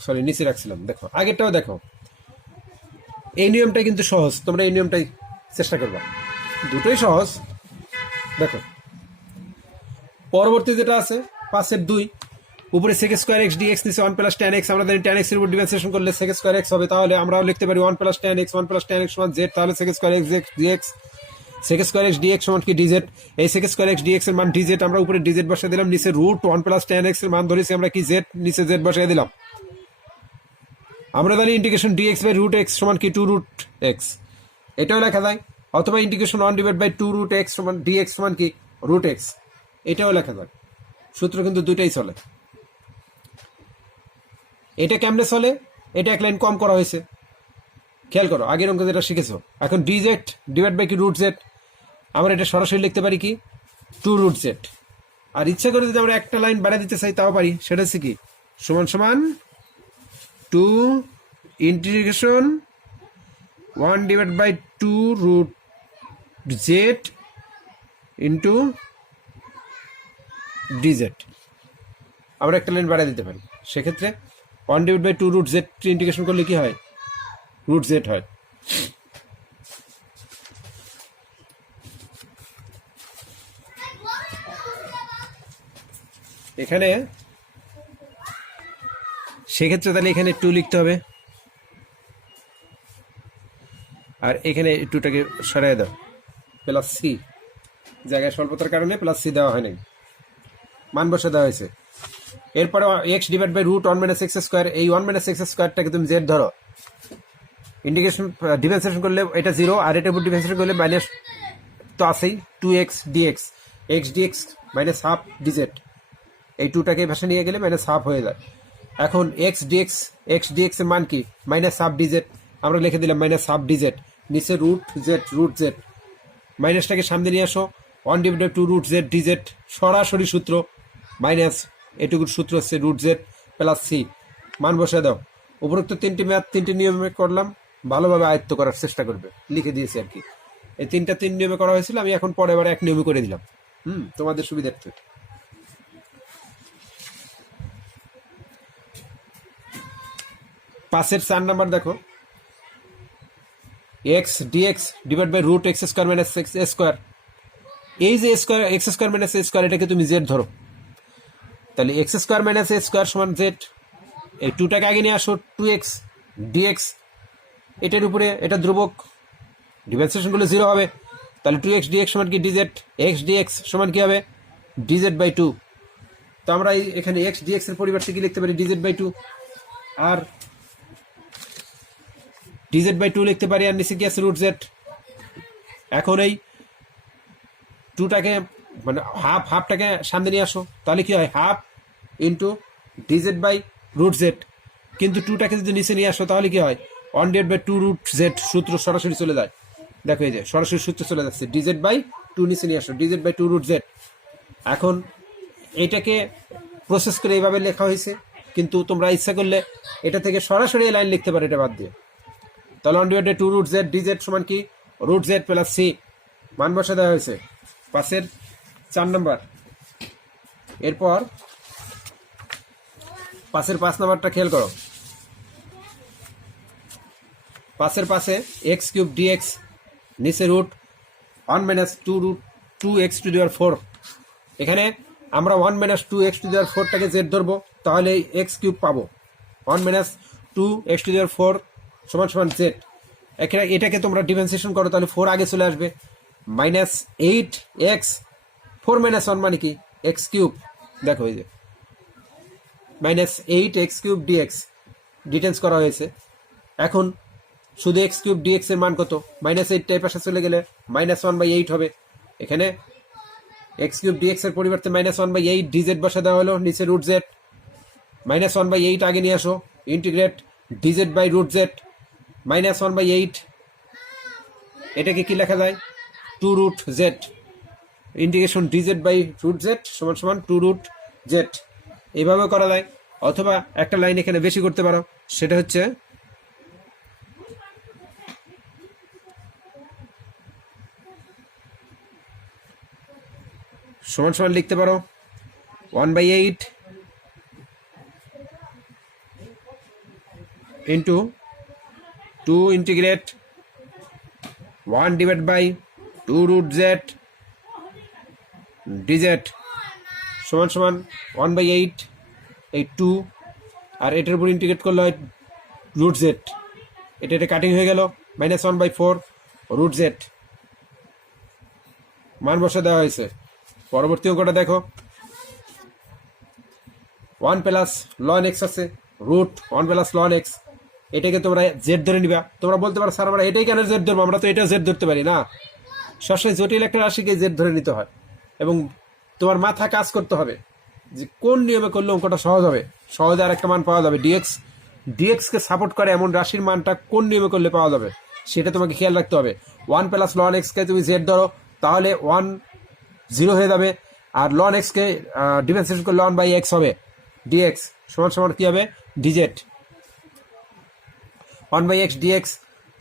সরি নিচে রাখছিলাম। দেখো আগেরটাও দেখো, এই নিয়মটা কিন্তু সহজ, তোমরা এই নিয়মটাই চেষ্টা করবা, দুটোই সহজ। দেখো পরবর্তী যেটা আছে 5/2, উপরে সেক স্কোয়ার এক্স ডিএক্স, নিচে 1 প্লাস ট্যান এক্স। আমরা জানি ট্যান এক্স এর উপর ডিফারেন্সিয়েশন করলে সেক স্কোয়ার এক্স হবে, তাহলে আমরাও লিখতে পারি 1 plus tan x, 1 plus tan x সমান জেড। তাহলে sec square x dx, sec square x dx সমান কি? ডিজেড। এই সেক স্কোয়ার এক্স ডিএক্স এর মান ডিজেড, আমরা উপরে ডিজেড বসাই দিলাম, নিচে রুট 1 প্লাস ট্যান এক্স এর মান ধরেছি আমরা কি? জেড, নিচে জেড বসাই দিলাম। আমরা জানি integration dx by root x সমান কি? 2 রুট এক্স। এটাও লেখা যায়, অথবা integration 1 divide by 2 root x সমান ডিএক্স সমান কি? Root x. এটাও লেখা যায়। সূত্র কিন্তু দুইটাই চলে। এটা কেমনে চলে? এটা এক লাইন কম করা হয়েছে, খেয়াল করো। আগের অঙ্ক যেটা শিখেছো, এখন ডিজেড ডিভাইড বাই কি? Root z. আমরা এটা সরাসরি লিখতে পারি কি? 2 রুট জেড। আর ইচ্ছা করে যদি আমরা একটা লাইন বাড়াই দিতে চাই তাও পারি। সেটা হচ্ছে কি? সমান সমান 2 integration 1 divide by 2 root z into dz. আমরা একটা লাইন বাড়াই দিতে পারি। সেক্ষেত্রে 1 ডিভাইড বাই 2 রুট জেড ইন্টিগ্রেশন করলে কি হয়? রুট জেড হয়। এখানে সেক্ষেত্রে তাহলে এখানে 2 লিখতে হবে, আর এখানে 2টাকে সরাই দাও, প্লাস সি। জায়গায় স্বল্পতার কারণে প্লাস সি দেওয়া হয় নাই, মান বসে দেওয়া হয়েছে। এরপরে x divide by root 1 minus x square. এই 1 মাইনাস এক্স স্কোয়ারটাকে তুমি জেড ধরো, ইন্টিগ্রেশন ডিফারেন্সিয়েশন করলে এটা 0, আর এটার উপর ডিফারেন্সিয়েশন করলে মাইনাস তো আছেই, 2x dx, x dx minus half dz. এই 2টাকে ভাষা নিয়ে গেলে মাইনাস হাফ হয়ে যায়। এখন এক্স ডিএক্স এর মান কি? Minus half dz. আমরা লিখে দিলাম মাইনাস হাফ ডিজেড, নিচে রুট জেড। মাইনাসটাকে সামনে নিয়ে আসো, 1 divide by 2 root z dz. সরাসরি সূত্র মাইনাস এটুকুর সূত্র হচ্ছে রুট জেড প্লাস সি। মান বসে দাও। উপরোক্ত 3টি ম্যাথ 3টি নিয়মে করলাম, ভালোভাবে আয়ত্ত করার চেষ্টা করবে, লিখে দিয়েছি আর কি। এই 3 নিয়মে করা হয়েছিল, আমি এখন পরে এক নিয়মে করে দিলাম তোমাদের সুবিধার্থে। পাশের 4 নাম্বার দেখো, x dx divide by root x square minus x square. এই যে square x square minus a square, এটাকে তুমি জেড ধরো, তাহলে x square minus a square সমান জেড। এই 2টাকে আগে নিয়ে আসো, 2x ডিএক্স। এটার উপরে এটা ধ্রুবক, ডিফারেন্সিয়েশন করলে 0 হবে, তাহলে 2x ডিএক্স সমান কি? ডিজেড। এক্স ডিএক্স সমান কি হবে? Dz by 2। তো আমরা এখানে এক্স ডিএক্স এর পরিবর্তে কি লিখতে পারি? Dz by 2। আর ডিজেড বাই 2 লিখতে পারি, আর নিচে কি আছে? Root z. এখন এই 2টাকে মানে হাফটাকে সামনে নিয়ে আসো, তাহলে কি হয়? Half into dz by root z. কিন্তু 2টাকে যদি নিচে নিয়ে আসো তাহলে কি হয়? 1 ডিভাইড বাই 2 রুট জেড। সূত্র সরাসরি চলে যায়। দেখো এই যে সরাসরি সূত্র চলে যাচ্ছে, ডিজেড বাই টু নিচে নিয়ে আসো, DZ by two root z. এখন এটাকে প্রসেস করে এইভাবে লেখা হয়েছে, কিন্তু তোমরা ইচ্ছা করলে এটা থেকে সরাসরি এই লাইন লিখতে পারো এটা বাদ দিয়ে। তাহলে 1/2 টু রুট জেড ডিজেড সমান কি, রুট জেড প্লাস সি, মান বসা দেওয়া হয়েছে 5-এর 4 নম্বর। এরপর 5-এর 5 নম্বরটা খেয়াল করো, 5-এর 5-এ এক্স কিউব ডিএক্স, নিচে root 1 minus 2 root 2x to the power 4। এখানে আমরা 1 minus 2x to the power 4টাকে জেড ধরবো, তাহলে এক্স কিউব পাবো। 1 minus 2x to the power 4 সমান সমান জেড। এখানে এটাকে তোমরা ডিফারেন্সিয়েশন করো, তাহলে 4 আগে চলে আসবে, মাইনাস 8x 4 মাইনাস 1 মানে কি এক্স কিউব। দেখো এই যে মাইনাস 8x কিউব ডিএক্স ডিটেন্স করা হয়েছে। এখন শুধু এক্স কিউব ডিএক্স এর মান কত, মাইনাস 8 টাই পাশে চলে গেলে -1/8 হবে। এখানে এক্স কিউব ডিএক্স এর পরিবর্তে -1/8 ডিজেড বসা দেওয়া হলো, নিচে রুট জেড, -1/8 আগে নিয়ে আসো, integrate dz by root z, -1/8 এটাকে কি লেখা যায়, 2 root Z, integration dz by root z সমান সমান 2 রুট জেড। এইভাবেও করা যায়, অথবা একটা লাইন এখানে বেশি করতে পারো, সেটা হচ্ছে সমান সমান লিখতে পারো 1/8 into 2 integrate 1 divide by 2 root z dz সমান সমান 1/8 এই 2, আর এটার উপর ইন্টিগ্রেট করলে হয় রুট জেড, এটা কাটিং হয়ে গেল, -1/4 রুট জেড, মান বসে দেওয়া হয়েছে। পরবর্তী অঙ্কটা দেখো, 1 প্লাস লন এক্স আছে, রুট 1 প্লাস লন এক্স, এটাকে তোমরা জেড ধরে নিবা। তোমরা বলতে পারো স্যার আমরা এটাই কেন জেড ধরবো, আমরা তো এটাও জেড ধরতে পারি না। সবসময় জটিল একটা রাশিকে জেড ধরে নিতে হয়, এবং তোমার মাথা কাজ করতে হবে যে কোন নিয়মে করলে অঙ্কটা সহজ হবে, সহজে আর একটা মান পাওয়া যাবে। ডিএক্স কে সাপোর্ট করে এমন রাশির মানটা কোন নিয়মে করলে পাওয়া যাবে, সেটা তোমাকে খেয়াল রাখতে হবে। 1 প্লাস লন এক্স কে তুমি জেড ধরো, তাহলে 1 0 হয়ে যাবে, আর লন এক্স কে ডিফারেন্সিয়েশন করলে 1/x হবে, ডিএক্স সমান সমান কি হবে, ডিজেড, 1/x ডিএক্স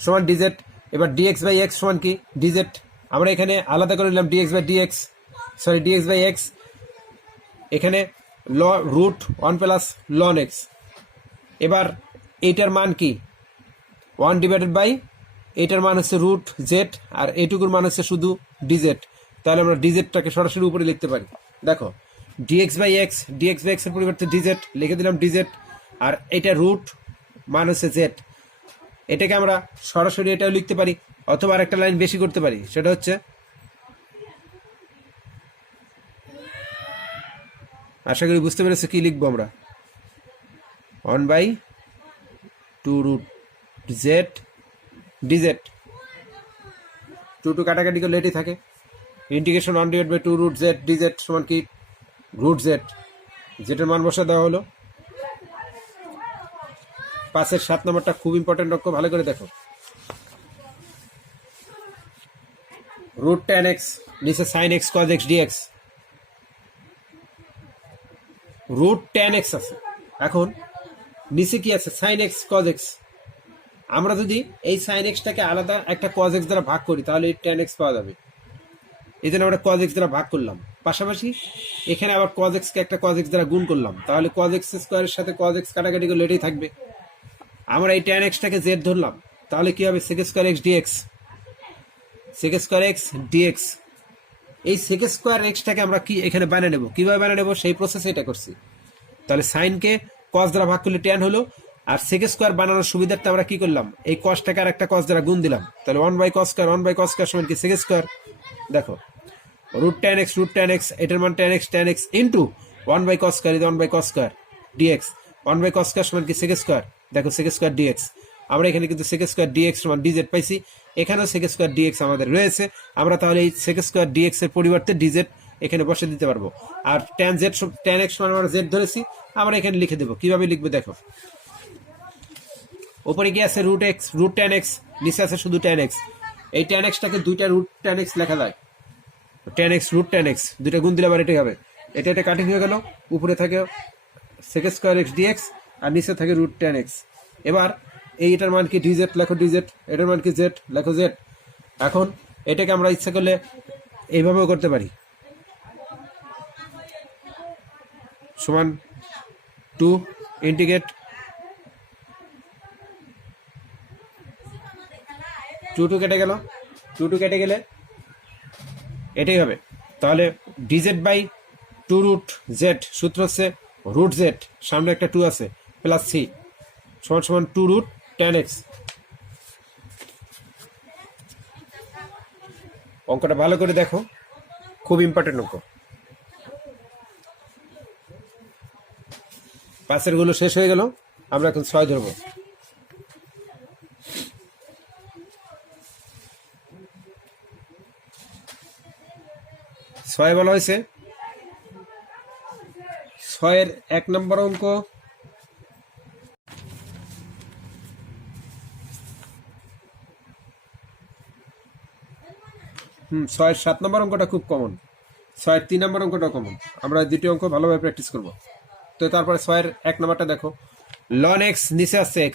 সমান ডিজেড। এবার ডিএক্স বাই এক্স সমান কি, ডিজেড। আমরা এখানে আলাদা করে নিলাম dx by dx, sorry dx by x, এখানে রুট 1 প্লাস লন এক্স। এবার এইটার মান কি, 1 ডিভাইডেড বাই এইটার মান হচ্ছে রুট জেড, আর এইটুকুর মান হচ্ছে শুধু ডিজেড। তাহলে আমরা ডিজেডটাকে সরাসরি উপরে লিখতে পারি। দেখো ডিএক্স বাই এক্স এর পরিবর্তে ডিজেড লিখে দিলাম ডিজেড, আর এটা রুট মান হচ্ছে জেড। এটাকে আমরা সরাসরি এটাও লিখতে পারি, অথবা আরেকটা লাইন বেশি করতে পারি, সেটা হচ্ছে আশা করি বুঝতে পেরেছো কি লিখবো আমরা, 1/2 রুট জেড ডিজেড, 2 কাটাকাটি করলে এটি থাকে, ইন্টিগ্রেশন 1/2 রুট জেড ডিজেড সমান কি, রুট জেড, জেডের মান বসা দেওয়া হলো। 5-এর 7 নম্বরটা খুব ইম্পর্টেন্ট অঙ্ক, ভালো করে দেখো, রুট tan x নিচে sin x cos x dx, root tan x আছে, এখন নিচে কি আছে, sin x cos x। আমরা যদি এই sin x টাকে আলাদা একটা cos x দ্বারা ভাগ করি, তাহলে এই tan x পাওয়া যাবে। এই জন্য আমরা cos x দ্বারা ভাগ করলাম, পাশাপাশি এখানে আবার cos x কে একটা cos x দ্বারা গুণ করলাম, তাহলে cos x স্কোয়ারের সাথে cos x কাটাকাটি করলে এটাই থাকবে। আমরা এই tan x টাকে z ধরলাম, তাহলে কি হবে, sec square x dx, sec square x dx। এই sec স্কোয়ার x টাকে আমরা কি এখানে বানিয়ে নেব, কিভাবে বানিয়ে নেব, সেই প্রসেসে এটা করছি। তাহলে sin কে cos দ্বারা ভাগ করলে tan হলো, আর sec স্কোয়ার বানানোর সুবিধার্থে আমরা কি করলাম, এই cos টাকে আর একটা cos দ্বারা গুণ দিলাম, তাহলে 1/cos স্কোয়ার সমান কি sec স্কোয়ার। দেখো রুট tan x এটার মান tan x into 1/cos square, 1/cos square dx, 1/cos square সমান কি sec স্কোয়ার। দেখো sec স্কোয়ার dx, আমরা এখানে কিন্তু sec স্কোয়ার dx সমান dz পাইছি, এখানেও sec স্কোয়ার dx আমাদের রয়েছে। আমরা তাহলে এই sec স্কোয়ার dx এর পরিবর্তে dz এখানে বসে দিতে পারবো, আর tan x সমান আমরা z ধরেছি, আমরা এখানে লিখে দেবো। কিভাবে লিখবো দেখো, উপরে কি আছে রুট tan x, নিচে আছে শুধু tan x, এই tan x টাকে দুইটা রুট tan x লেখা যায়, tan x root tan x দুইটা গুণ দিলে আবার এটাই হবে। এটা কাটিং হয়ে গেল, উপরে থাকে sec স্কয়ার x dx আর নিচে থাকে রুট tan x। এবার এইটার মান কি dz, লেখো dz, এটার মান কি z, লেখো z। এখন এটাকে আমরা ইচ্ছা করলে এইভাবেও করতে পারি, সমান 2 ইন্টিগ্রেট 2 কেটে গেল, 2 কেটে গেলে এটাই হবে। তাহলে dz বাই 2 রুট z, সূত্র হচ্ছে রুট z, সামনে একটা 2 আছে, প্লাস c সমান সমান 2 রুট tan x। অঙ্কটা ভালো করে দেখো, খুব ইম্পর্টেন্ট অঙ্ক। 5 গুলো শেষ হয়ে গেল, আমরা এখন 6 ধরবো। 6 বলা হয়েছে, 6 1 নম্বর অঙ্ক ছয়ের 7 নম্বর অঙ্কটা খুব কমন, 6 3 নম্বর অঙ্কটা কমন। আমরা দুটি অঙ্ক ভালোভাবে প্র্যাকটিস করব। তো তারপরে 6 1 নম্বরটা দেখো, ln x নিচে আসছে x,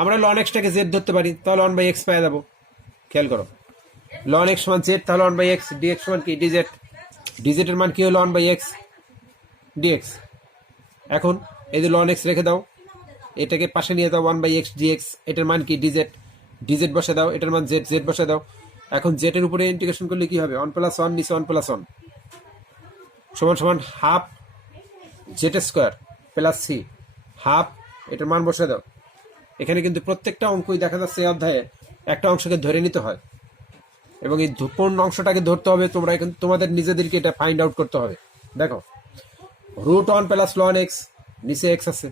আমরা ln x টাকে z ধরতে পারি, তাহলে 1/x পেয়ে যাবো। খেয়াল করো, ln x সমান z, তাহলে 1/x, dx সমান কি dz, dz এর মান কি হলো 1/x dx। এখন এই যে ln x রেখে দাও, এটাকে পাশে নিয়ে দাও 1/x dx, এটার মান কি dz, dz বসে দাও, এটার মান z, z বসে দাও। এখন z এর উপরে ইন্টিগ্রেশন করলে কি হবে, 1 + 1 নিচে 1 + 1 সমান সমান half z square plus c, half এটার মান বসে দাও। এখানে কিন্তু প্রত্যেকটা অঙ্কই দেখা যাচ্ছে এই অধ্যায়ে একটা অংশকে ধরে নিতে হয়, এবং এই কোন অংশটাকে ধরতে হবে তোমরা এখন তোমাদের নিজেদেরকে এটা ফাইন্ড আউট করতে হবে। দেখো, রুট 1 প্লাস ln x, নিচে x আছে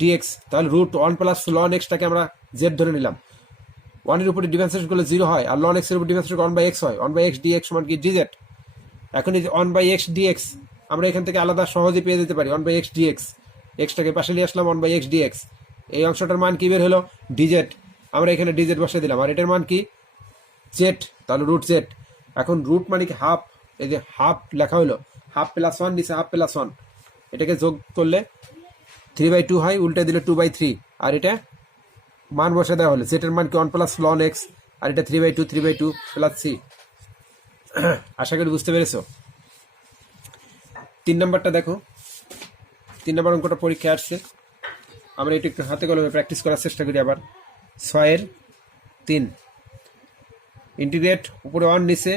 dx, তাহলে রুট 1 প্লাস ln x টাকে আমরা z ধরে নিলাম। 1 এর উপরে ডিফারেন্সিয়েশন করলে 0 হয়, আর ln x এর উপর ডিফারেন্সিয়েশন করলে 1/x হয়, 1/x dx সমান কি dz। এখন এই যে 1/x dx আমরা এখান থেকে আলাদা সহজে পেয়ে যেতে পারি, 1/x dx, x টাকে পাশে নিয়ে আসলাম, 1/x dx, এই অংশটার মান কি বের হলো dz, আমরা এখানে dz বসিয়ে দিলাম, আর এটার মান কি z, তাহলে রুট z। এখন রুট মানে কি হাফ, এই যে হাফ লেখা হলো, হাফ প্লাস 1 নিচে হাফ প্লাস 1, এটাকে যোগ করলে 3/2 হয়, উল্টে দিলে 2/3, আর এটা মান বসে দেওয়া হলো, z এর মান কি 1 প্লাস ln x, আর এটা 3/2 প্লাস c। আশা করি বুঝতে পেরেছো। 3 নম্বরটা দেখো, 3 নম্বর অঙ্কটা পরীক্ষা আসছে, আমরা এটা একটু হাতে কলমে প্র্যাকটিস করার চেষ্টা করি। আবার 6 3 ইন্টিগ্রেট, উপরে 1 নিচে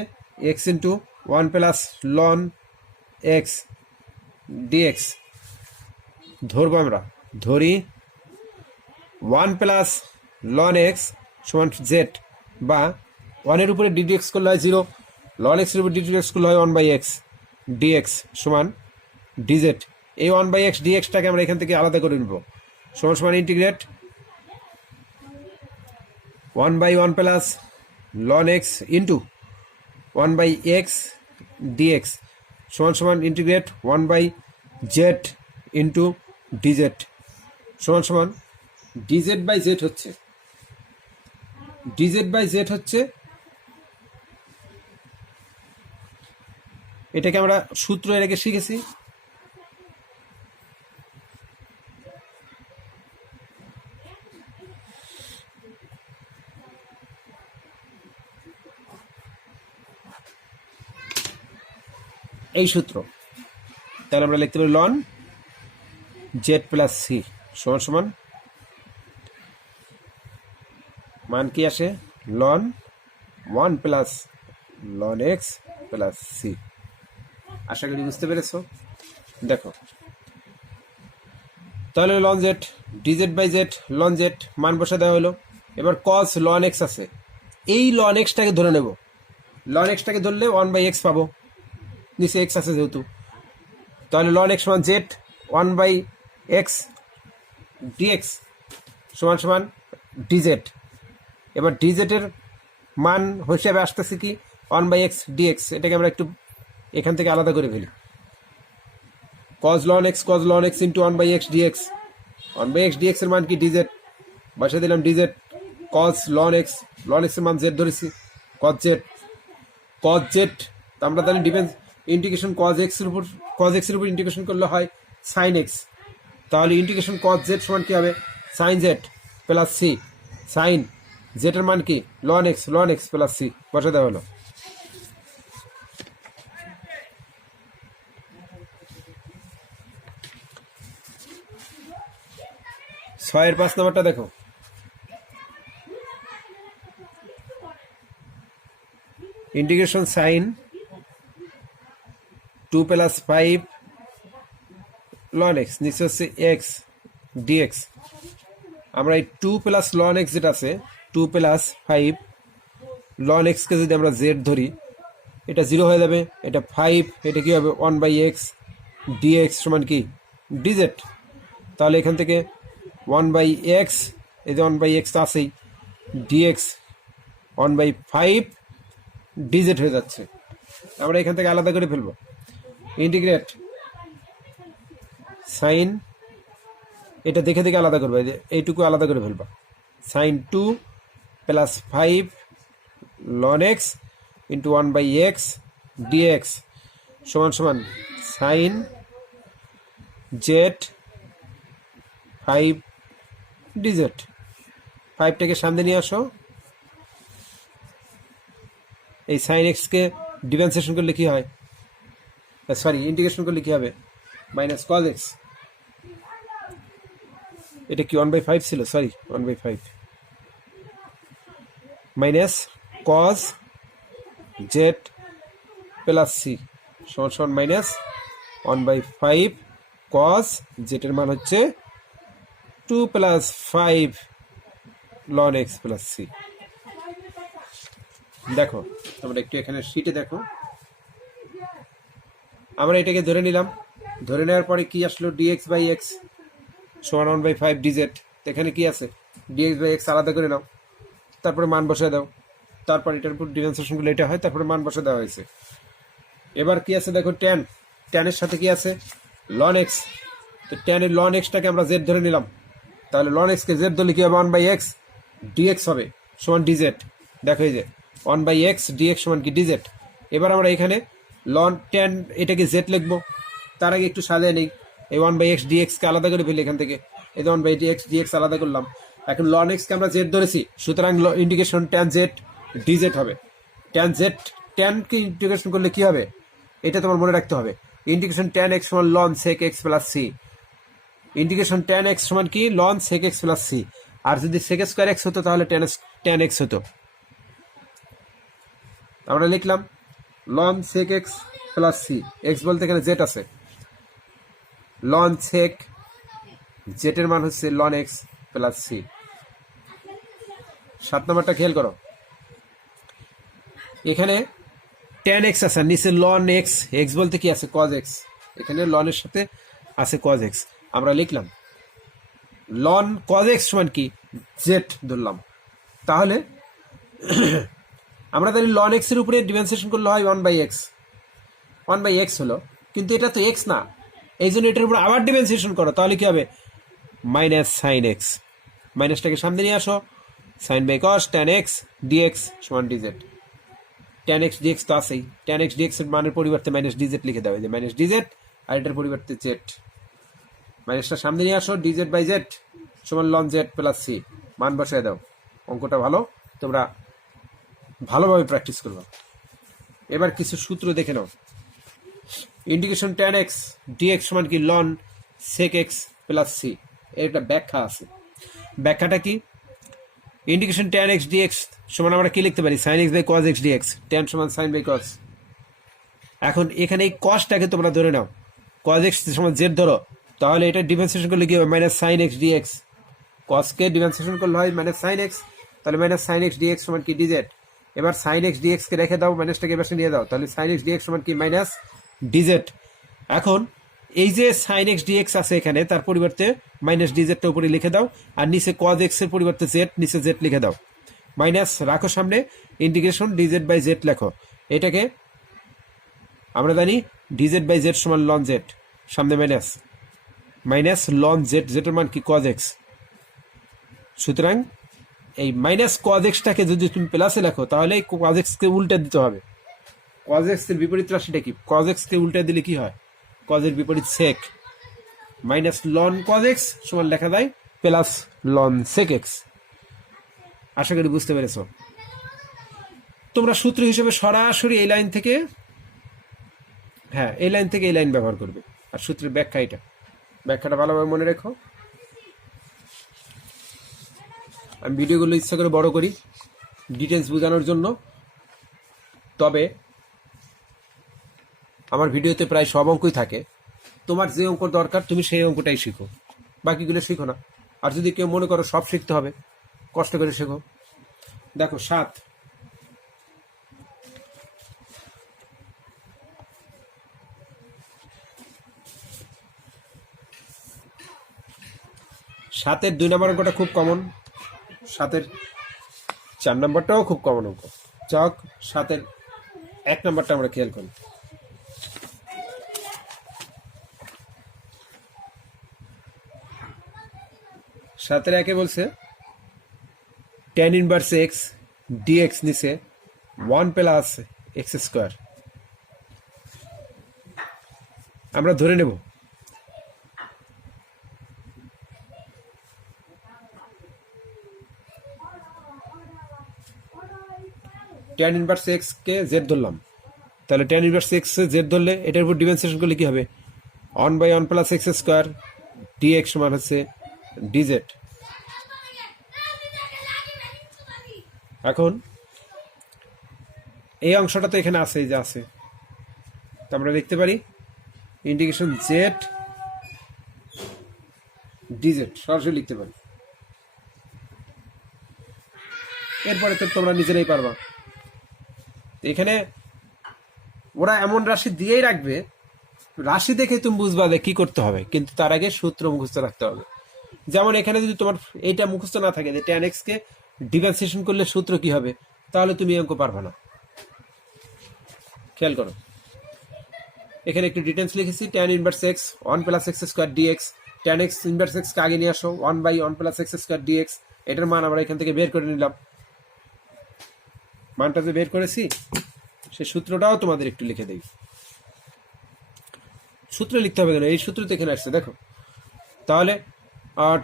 x into 1 plus ln x dx, ধরবো আমরা, ধরি 1 প্লাস ln x সমান z, বা 1 এর উপরে ddx করলে হয় 0, ln x এর উপরে ddx করলে হয় 1/x dx সমান dz। এই 1/x dx টাকে আমরা এখান থেকে আলাদা করে নেব, সমান সমান integrate 1/1 plus ln x into 1/x dx সমান সমান ইন্টিগ্রেট 1/z ইন্টু dz সমান সমান dz বাই z হচ্ছে, dz বাই z হচ্ছে, এটাকে আমরা সূত্র এর আগে শিখেছি। এই সূত্র, তাহলে আমরা লিখতে পারি ln z প্লাস c সমান সমান মান কি আসে ln 1 plus ln x plus c। আশা করি বুঝতে পেরেছো। দেখো, তাহলে ln z dz by z, ln z মান বসে দেওয়া হলো। এবার cos ln x আছে, এই ln x টাকে ধরে নেব, ln x টাকে ধরলে 1/x পাবো, নিচে x আছে যেহেতু, তাহলে ln x সমান z 1/x dx সমান সমান dz। এবার dz এর মান হিসেবে আসতেছে কি 1/x dx, এটাকে আমরা একটু এখান থেকে আলাদা করে ফেলি, cos ln x into 1/x dx, 1/x dx এর মান কি dz, বসে দিলাম dz, cos ln x এর মান z ধরেছি, কজ জেড, কজ জেড, আমরা তাহলে ডিফেন্স ইন্টিগ্রেশন কজ এক্সের উপর, কজ এক্সের উপর ইন্টিগ্রেশন করলে হয় সাইন এক্স, তাহলে ইন্টিগ্রেশন কজ জেড সমান কি হবে sine z plus c, sine জেডের মান কি লন এক্স প্লাস সি বসে দেওয়া হলো। ছয়ের 5 নম্বরটা দেখো, integration sine 2 plus 5 ln x, নিচে হচ্ছে এক্স ডিএক্স। আমরা এই 2 প্লাস লন এক্স যেটা আছে 2 প্লাস 5 লন এক্সকে যদি আমরা জেড ধরি, এটা 0 হয়ে যাবে, এটা 5, এটা কি হবে 1/x ডিএক্স সমান কি ডিজেড। তাহলে এখান থেকে 1/x, এই যে 1/x তো আছেই, ডিএক্স 1/5 ডিজেড হয়ে যাচ্ছে। আমরা এখান থেকে আলাদা করে ফেলবো, ইন্টিগ্রেট সাইন, এটা দেখে দেখে আলাদা করবো, যে এইটুকু আলাদা করে ফেলবো, sine 2 plus 5 ln x into 1/x dx সমান সমান সাইন জেড 5 ডিজেড। 5টাকে সামনে নিয়ে আসো, এই সাইন এক্সকে ডিফারেন্সিয়েশন করলে কি হয়, সরি ইন্টিগ্রেশন করলে কি হবে মাইনাস কজ এক্স, এটা কি 1/5 ছিল, sorry 1/5 minus cos z plus c সমান সমান মাইনাস 1/5 কজ জেডের মান হচ্ছে 2 plus 5 ln x plus c. দেখো তোমরা একটু এখানে শিটে দেখো, আমরা এটাকে ধরে নিলাম, ধরে নেওয়ার পরে কি আসলো ডিএক্স বাই এক্স সমান 1/5 ডিজেড। এখানে কি আছে ডিএক্স বাই এক্স আলাদা করে নাও, তারপরে মান বসে দাও, তারপর এটার উপর ডিফারেন্সিয়েশন করলে এটা হয়, তারপরে মান বসে দেওয়া হয়েছে। এবার কি আছে দেখো ট্যানের সাথে কি আছে লন এক্স, তো ট্যানের লন এক্সটাকে আমরা জেড ধরে নিলাম, তাহলে লন এক্সকে জেড ধরলে কি হবে 1/x ডিএক্স হবে সমান ডিজেড। দেখো এই যে 1/x ডিএক্স সমান কি ডিজেড। এবার আমরা এখানে লন ট্যান এটাকে জেড লিখবো, তার আগে একটু সাজিয়ে নেই, এই 1/x ডিএক্সকে আলাদা করে ফেলি এখান থেকে, এই যে 1/x ডিএক্স আলাদা করলাম, এখন লন এক্সকে আমরা জেড ধরেছি, সুতরাং ইন্টিগ্রেশন ট্যান জেড ডিজেড হবে। ট্যান জেড ট্যানকে ইন্টিগ্রেশন করলে কি হবে এটা তোমার মনে রাখতে হবে, ইন্টিগ্রেশন ট্যান এক্স সমান ln sec x plus c, integration tan x সমান কি ln sec x plus c, আর যদি সেক স্কোয়ার এক্স হতো তাহলে ট্যান এক্স হতো। আমরা লিখলাম ln sec x plus c, x বলতে এখানে জেড আছে, লন সেক জেটের মান হচ্ছে লন এক্স প্লাস সি। 7 নম্বরটা খেয়াল করো, এখানে ট্যান এক্স আছে, নিচে লন এক্স, এক্স বলতে কি আছে কজ এক্স, এখানে লনের সাথে আছে কজ এক্স। আমরা লিখলাম লন কজ এক্স সমান কি জেড ধরলাম, তাহলে আমরা তাহলে লন এক্স এর উপরে ডিফারেন্সিয়েশন করলে হয় 1/x হলো, কিন্তু এটা তো এক্স না, এই জন্য এটার উপর আবার ডিফারেন্সিয়েশন করো, তাহলে কি হবে মাইনাস সাইন এক্স, মাইনাসটাকে সামনে নিয়ে আসো, sine by cos tan x dx সমান ডিজেড। ট্যান এক্স ডিএক্স তো আছেই, ট্যান এক্স ডিএক্স এর মানের পরিবর্তে মাইনাস ডিজেড লিখে দেওয়া, যে মাইনাস ডিজেড, আর এটার পরিবর্তে জেড, মাইনাসটা সামনে নিয়ে আসো, ডিজেড বাই জেড সমান লন জেড প্লাস সি, মান বসায় দাও। অঙ্কটা ভালো, তোমরা ভালোভাবে প্র্যাকটিস করবো। এবার কিছু সূত্র দেখে নাও, ইন্টিগ্রেশন ট্যান এক্স ডিএক্স সমান কি ln sec x plus c, এর একটা ব্যাখ্যা আছে। ব্যাখ্যাটা কি, ইন্টিগ্রেশন ট্যান এক্স ডিএক্স সমান আমরা কি লিখতে পারি sign x by cos x d x, tan সমান সাইন বাই কজ। এখন এখানে এই কজটাকে তোমরা ধরে নাও, কজ এক্স সমান জেড ধরো, তাহলে এটা ডিফারেন্সিয়েশন করলে কি হবে মাইনাস সাইন এক্স ডিএক্স, কজকে ডিফারেন্সিয়েশন করলে হয় মাইনাস সাইন এক্স, তাহলে মাইনাস সাইন এক্স ডিএক্স সমান কি ডিজেড। এবার সাইন এক্স ডিএক্স কে রেখে দাও, মাইনাসটাকে এবার নিয়ে দাও, তাহলে সাইন এক্স ডিএক্স সমান কি মাইনাস ডিজেড। এখন এই যে সাইন এক্স ডিএক্স আছে এখানে, তার পরিবর্তে মাইনাস ডিজেডটা উপরে লিখে দাও, আর নিচে কজ এক্স এর পরিবর্তে জেড, নিচে জেড লিখে দাও, মাইনাস রাখো সামনে, ইন্টিগ্রেশন ডিজেড বাই জেড লেখো। এটাকে আমরা জানি ডিজেড বাই জেড সমান লন জেড, সামনে মাইনাস, মাইনাস লন জেড, জেডের মান কি কজ এক্স, সুতরাং এই মাইনাস কজ এক্সটাকে যদি তুমি প্লাসে লেখো তাহলে এই কজ এক্সকে উল্টে দিতে হবে। কজ এক্সের বিপরীত রাশিটা কি? কজ এক্সকে উল্টে দিলে কি হয়? কজের বিপরীত সেক, মাইনাস লন কজ এক্স সমান লেখা যায় প্লাস লন সেক এক্স। আশা করি বুঝতে পেরেছ। তোমরা সূত্র হিসেবে সরাসরি এই লাইন থেকে, হ্যাঁ এই লাইন থেকে এই লাইন ব্যবহার করবে। আর সূত্রের ব্যাখ্যা এটা, ব্যাখ্যাটা ভালোভাবে মনে রেখো। আমি ভিডিওগুলো ইচ্ছা করে বড় করি ডিটেলস বোঝানোর জন্য, তবে আমার ভিডিওতে প্রায় সব অঙ্কই থাকে। তোমার যে অঙ্ক দরকার তুমি সেই অঙ্কটাই শিখো, বাকিগুলো শিখো না। আর যদি কেউ মনে করো সব শিখতে হবে, কষ্ট করে শেখো। দেখো 7, সাতের 2 নম্বর অঙ্কটা খুব কমন, 7-এর 4 নম্বরটাও খুব কমন অঙ্ক। চক 7-এর 1 নম্বরটা আমরা খেয়াল করি। সাতের 1-এ বলছে tan ইনভার্স এক্স ডিএক্স নিচে 1 প্লাস এক্স স্কোয়ার। আমরা ধরে নেব tan ইনভার্স এক্স কে জেড ধরলাম, তাহলে tan ইনভার্স এক্স জেড ধরলে এটার উপর ডিফারেন্সিয়েশন করলে কি হবে? 1/1 প্লাস এক্স স্কোয়ার ডিএক্স সমান হচ্ছে ডিজেড। এখন এই অংশটা তো এখানে আছে, যে আছে, তো আমরা লিখতে পারি ইন্টিগ্রেশন জেড ডিজেড, সরাসরি লিখতে পারি। এরপরে তো তোমরা নিজেরাই পারবা। এখানে ওরা এমন রাশি দিয়েই রাখবে, রাশি দেখে তুমি বুঝবা যে কি করতে হবে, কিন্তু তার আগে সূত্র মুখস্থ রাখতে হবে। যেমন এখানে যদি তোমার এইটা মুখস্থ না থাকে যে tan x কে ডিফারেন্সিয়েশন করলে সূত্র কি হবে, তাহলে তুমি অঙ্ক পারবে না। খেয়াল করো, এখানে একটু ডিটেলস লিখেছি tan inverse x 1 plus x square dx. tan x inverse x কে আগে নিয়ে আসো, 1/1 প্লাস এক্স স্কোয়ার ডিএক্স। এটার মান আমরা এখান থেকে বের করে নিলাম। মানটা যে বের করেছি সেই সূত্রটাও তোমাদের একটু লিখে দেই। সূত্র লিখতে হবে কেন, এই সূত্র তো এখানে আসছে দেখো। তাহলে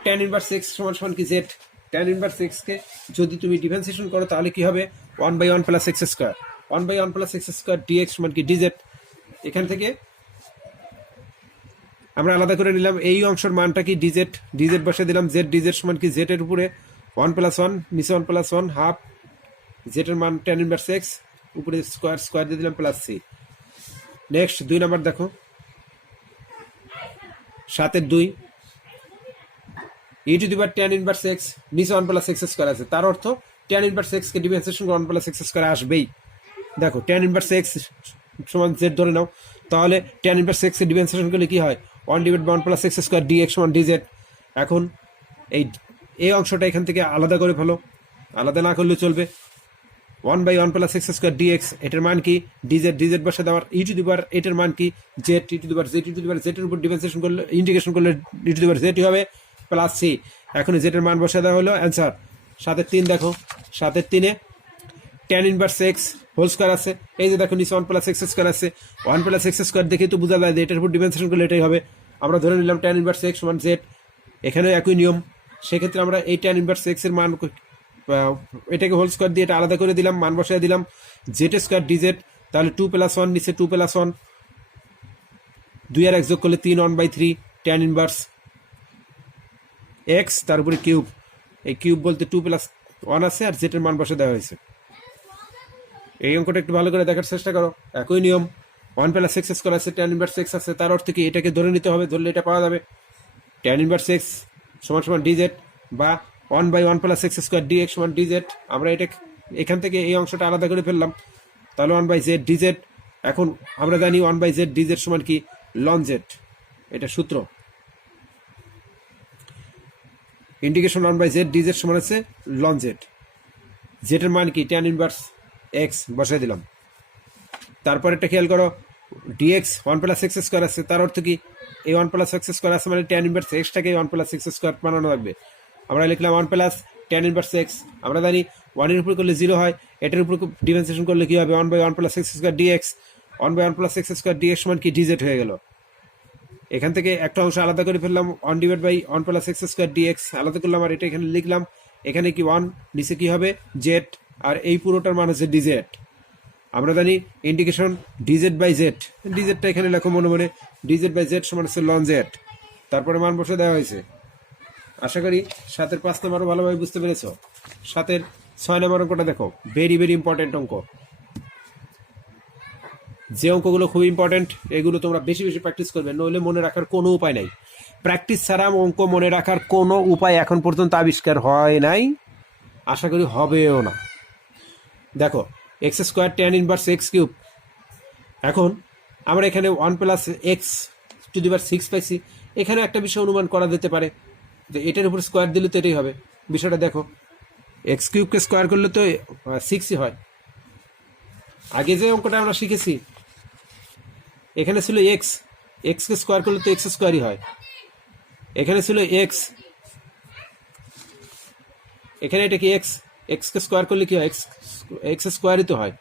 tan ইনভার্স x সমান সমান কি জেড। tan ইনভার্স x কে যদি তুমি ডিফারেন্সিয়েশন করো তাহলে কি হবে? 1/1 plus x square, 1/1 plus x square dx সমান কি ডিজেড। এখান থেকে আমরা আলাদা করে নিলাম এই অংশের মানটা কি ডিজেড, ডিজেড বসে দিলাম। জেড ডিজেড সমান কি জেড এর উপরে 1 + 1 নিচে 1 + 1 হাফ, জেড এর মান tan ইনভার্স x উপরে স্কোয়ার, স্কোয়ার দিয়ে দিলাম প্লাস সি। নেক্সট 2 নাম্বার দেখো, 7-এর 2 e two the power tan inverse x নিচে 1 প্লাস এক্স স্কোয়ার আছে, তার অর্থ tan ইনভার্স x কে ডিফারেন্সিয়েশন করে 1 প্লাস এক্স স্কোয়ার আসবেই। দেখো tan ইনভার্স x সমান z ধরে নাও, তাহলে tan ইনভার্স x এর ডিফারেন্সিয়েশন করলে কি হয়? 1/1 প্লাস এক্স স্কোয়ার dx সমান dz। এখন এই অংশটা এখান থেকে আলাদা করে ফেলো, আলাদা না করলে চলবে। 1/1 প্লাস এক্স স্কোয়ার dx, এটার মান কি? dz, dz বসে দেওয়ার e টু দি পাওয়ার এটার মান কি? z, e two the power z, e two the power z এর উপর ডিফারেন্সিয়েশন করলে, ইন্টিগ্রেশন করলে e two the power z হবে প্লাস c। এখন z এর মান বসে দেওয়া হলো অ্যান্সার। 7-এর 3 দেখো, 7-এর 3-এ tan inverse x whole square আছে, এই যে দেখো নিচে 1 প্লাস এক্স স্কয়ার আছে। 1 প্লাস এক্স স্কয়ার দেখে তো বোঝা যায় যে এটার উপর ডিফারেন্সিয়েশন করলে এটাই হবে। আমরা ধরে নিলাম tan ইনভার্স x সমান z, এখানে একই নিয়ম। সেক্ষেত্রে আমরা এই tan ইনভার্স x এর মান এটাকে হোল স্কয়ার দিয়ে এটা আলাদা করে দিলাম, মান বসায় দিলাম z স্কয়ার dz। তাহলে 2 + 1 নিচে 2 + 1, 2 আর 1 যোগ করলে 3, 1/3 tan ইনভার্স x তার উপরে কিউব। এই কিউব বলতে 2 + 1 আছে আর z এর মান বসে দেওয়া হয়েছে। এই অঙ্কটা একটু ভালো করে দেখার চেষ্টা করো, একই নিয়ম। 1 প্লাস এক্স স্কোয়ার আছে, tan ইনভার্স x আছে, তার অর্থ কি এটাকে ধরে নিতে হবে, ধরলে এটা পাওয়া যাবে tan ইনভার্স x সমান সমান dz বা 1/1 প্লাস এক্স স্কোয়ার dx সমান dz। আমরা এটা এখান থেকে এই অংশটা আলাদা করে ফেললাম, তাহলে 1/z dz। এখন আমরা জানি 1/z dz সমান কি? ln z, এটা সূত্র। ইন্টিগ্রেশন 1/z dz সমান আছে ln z। z এর মান কি? tan ইনভার্স x বসাই দিলাম। তারপর এটা খেয়াল করো, dx 1 প্লাস এক্স স্কোয়ার আছে, তার অর্থ কি এই 1 প্লাস এক্স স্কোয়ার আছে মানে tan ইনভার্স x টাকে 1 প্লাস এক্স স্কোয়ার বানানো লাগবে। আমরা লিখলাম 1 প্লাস ট্যান ইনভার্স এক্স, আমরা জানি 1 এর উপর করলে 0 হয়, এটার উপর ডিফারেন্সিয়েশন করলে কি হবে 1/1 plus x square dx, 1/1 plus x square dx সমান কি ডিজেড হয়ে গেল। এখান থেকে একটা অংশ আলাদা করে ফেললাম 1/1 প্লাস এক্স স্কোয়ার ডিএক্স আলাদা করলাম, আর এটা এখানে লিখলাম, এখানে কি 1 নিচে কি হবে জেড, আর এই পুরোটার মান হচ্ছে ডিজেড। আমরা জানি ইন্টিগ্রেশন ডিজেড বাই জেড, ডিজেডটা এখানে লেখো মনে মনে, ডিজেড বাই জেড সমান হচ্ছে লন জেড, তারপরে মান বসে দেওয়া হয়েছে। আশা করি 7-এর 5 নম্বরও ভালোভাবে বুঝতে পেরেছ। 7-এর 6 নম্বর অঙ্কটা দেখো, ভেরি ভেরি ইম্পর্টেন্ট অঙ্ক। যে অঙ্কগুলো খুব ইম্পর্টেন্ট এগুলো তোমরা বেশি বেশি প্র্যাকটিস করবে, নইলে মনে রাখার কোনো উপায় নাই। প্র্যাকটিস ছাড়া অঙ্ক মনে রাখার কোনো উপায় এখন পর্যন্ত আবিষ্কার হয় নাই, আশা করি হবেও না। দেখো x square tan inverse x cube, এখন আমরা এখানে 1 প্লাস এক্স টু দি পাওয়ার 6 পাইছি। এখানে একটা বিষয় অনুমান করা যেতে পারে যে এটার উপর স্কোয়ার দিলে তো এটাই হবে। বিষয়টা দেখো, এক্স কিউবকে স্কোয়ার করলে তো 6ই হয়। আগে যে অঙ্কটা আমরা শিখেছি এখানে ছিল এক্স, এক্সকে স্কোয়ার করলে তো এক্স স্কোয়ারই হয়। এখানে ছিল এক্স, এখানে এটা কি এক্স, এক্সকে স্কোয়ার করলে কি হয় এক্স স্কোয়ারই তো হয়,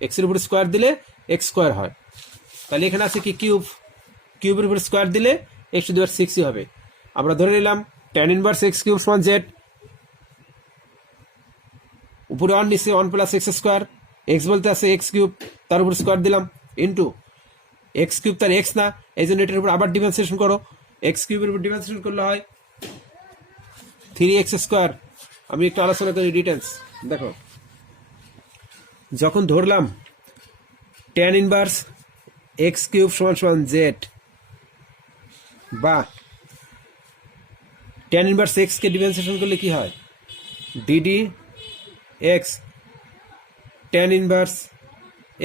এক্সের উপর স্কোয়ার দিলে এক্স স্কোয়ার হয়। তাহলে এখানে আছে কি কিউব, কিউবের উপর স্কোয়ার দিলে এক্স টু দি পাওয়ার 6ই হবে। আমরা ধরে নিলাম ট্যান ইনভার্স এক্স কিউব সমান জেড, উপরে 1 নিচে 1 প্লাস এক্স স্কোয়ার, এক্স বলতে আছে এক্স কিউব, তার উপর স্কোয়ার দিলাম ইন্টু এক্স কিউব, তার এক্স না, এই জন্য এটার উপর আবার ডিফারেন্সিয়েশন করো, এক্স কিউবের উপর ডিফারেন্সিয়েশন করলে হয় 3x স্কোয়ার। আমি একটু আলোচনা করি ডিটেলস। দেখো যখন ধরলাম ট্যান ইনভার্স এক্স কিউব সমান সমান জেড, বা ট্যান ইনভার্স এক্স কে ডিফারেন্সিয়েশন করলে কি হয় DD x tan inverse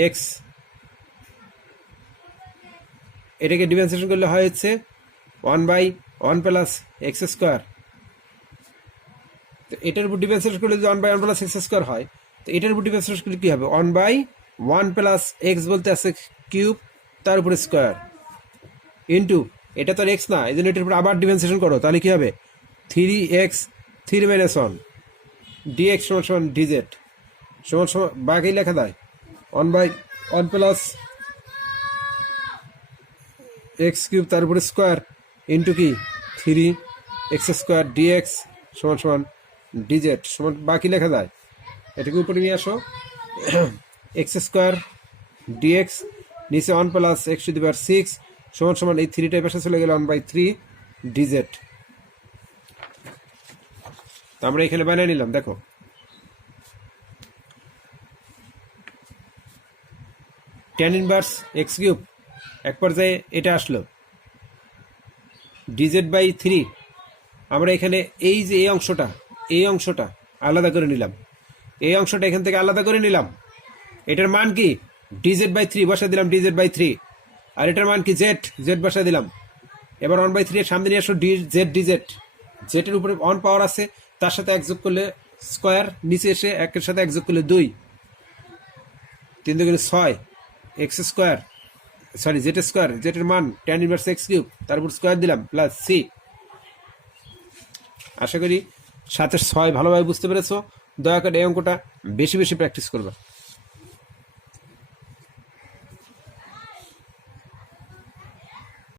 x, এটাকে ডিফারেন্সিয়েশন করলে হয় হচ্ছে 1/1 প্লাস এক্স স্কোয়ার। তো এটার উপর ডিফারেন্সিয়েশন করলে যদি 1/1 প্লাস এক্স স্কোয়ার হয়, তো এটার উপর ডিফারেন্সিয়েশন করলে কি হবে 1/1 প্লাস এক্স বলতে আছে কিউব, তার উপরে স্কোয়ার ইন্টু এটা তো আর এক্স না, এই জন্য এটার উপর আবার ডিফারেন্সিয়েশন করো, তাহলে কি হবে 3x 3 - 1 dx সমান সমান dz সমান সমান বাকি লেখা দেয় 1/1 প্লাস এক্স কিউব তার উপরে স্কোয়ার ইন্টু কি 3x স্কোয়ার dx সমান সমান dz সমান বাকি লেখা যায়। এটাকে উপরে নিয়ে আসো, এক্স স্কোয়ার dx নিচে 1 প্লাস এক্স টু দি পাওয়ার 6 সমান সমান এই 3টা পাশে চলে গেলে 1/3 dz। তো আমরা এখানে বানিয়ে নিলাম, দেখো ট্যান ইনভার্স এক্স কিউব এক পর্যায়ে এটা আসলো dz/3। আমরা এখানে এই যে এই অংশটা আলাদা করে নিলাম, এই অংশটা এখান থেকে আলাদা করে নিলাম, এটার মান কি dz/3 বসা দিলাম dz/3, আর এটার মান কি z বসা দিলাম। এবার 1/3 এর সামনে নিয়ে আসো dz, জেটের উপরে 1 পাওয়ার আছে, তার সাথে 1 যোগ করলে স্কোয়ার, নিচে এসে 1-এর সাথে 1 যোগ করলে 2, 3 2 6 x square sorry z square, জেটের মান ট্যান ইনভার্স এক্স কিউব তার উপর স্কোয়ার দিলাম প্লাস সি। আশা করি 7-এর 6 ভালোভাবে বুঝতে পেরেছো। দয়া করে এই অঙ্কটা বেশি বেশি প্র্যাকটিস করবা।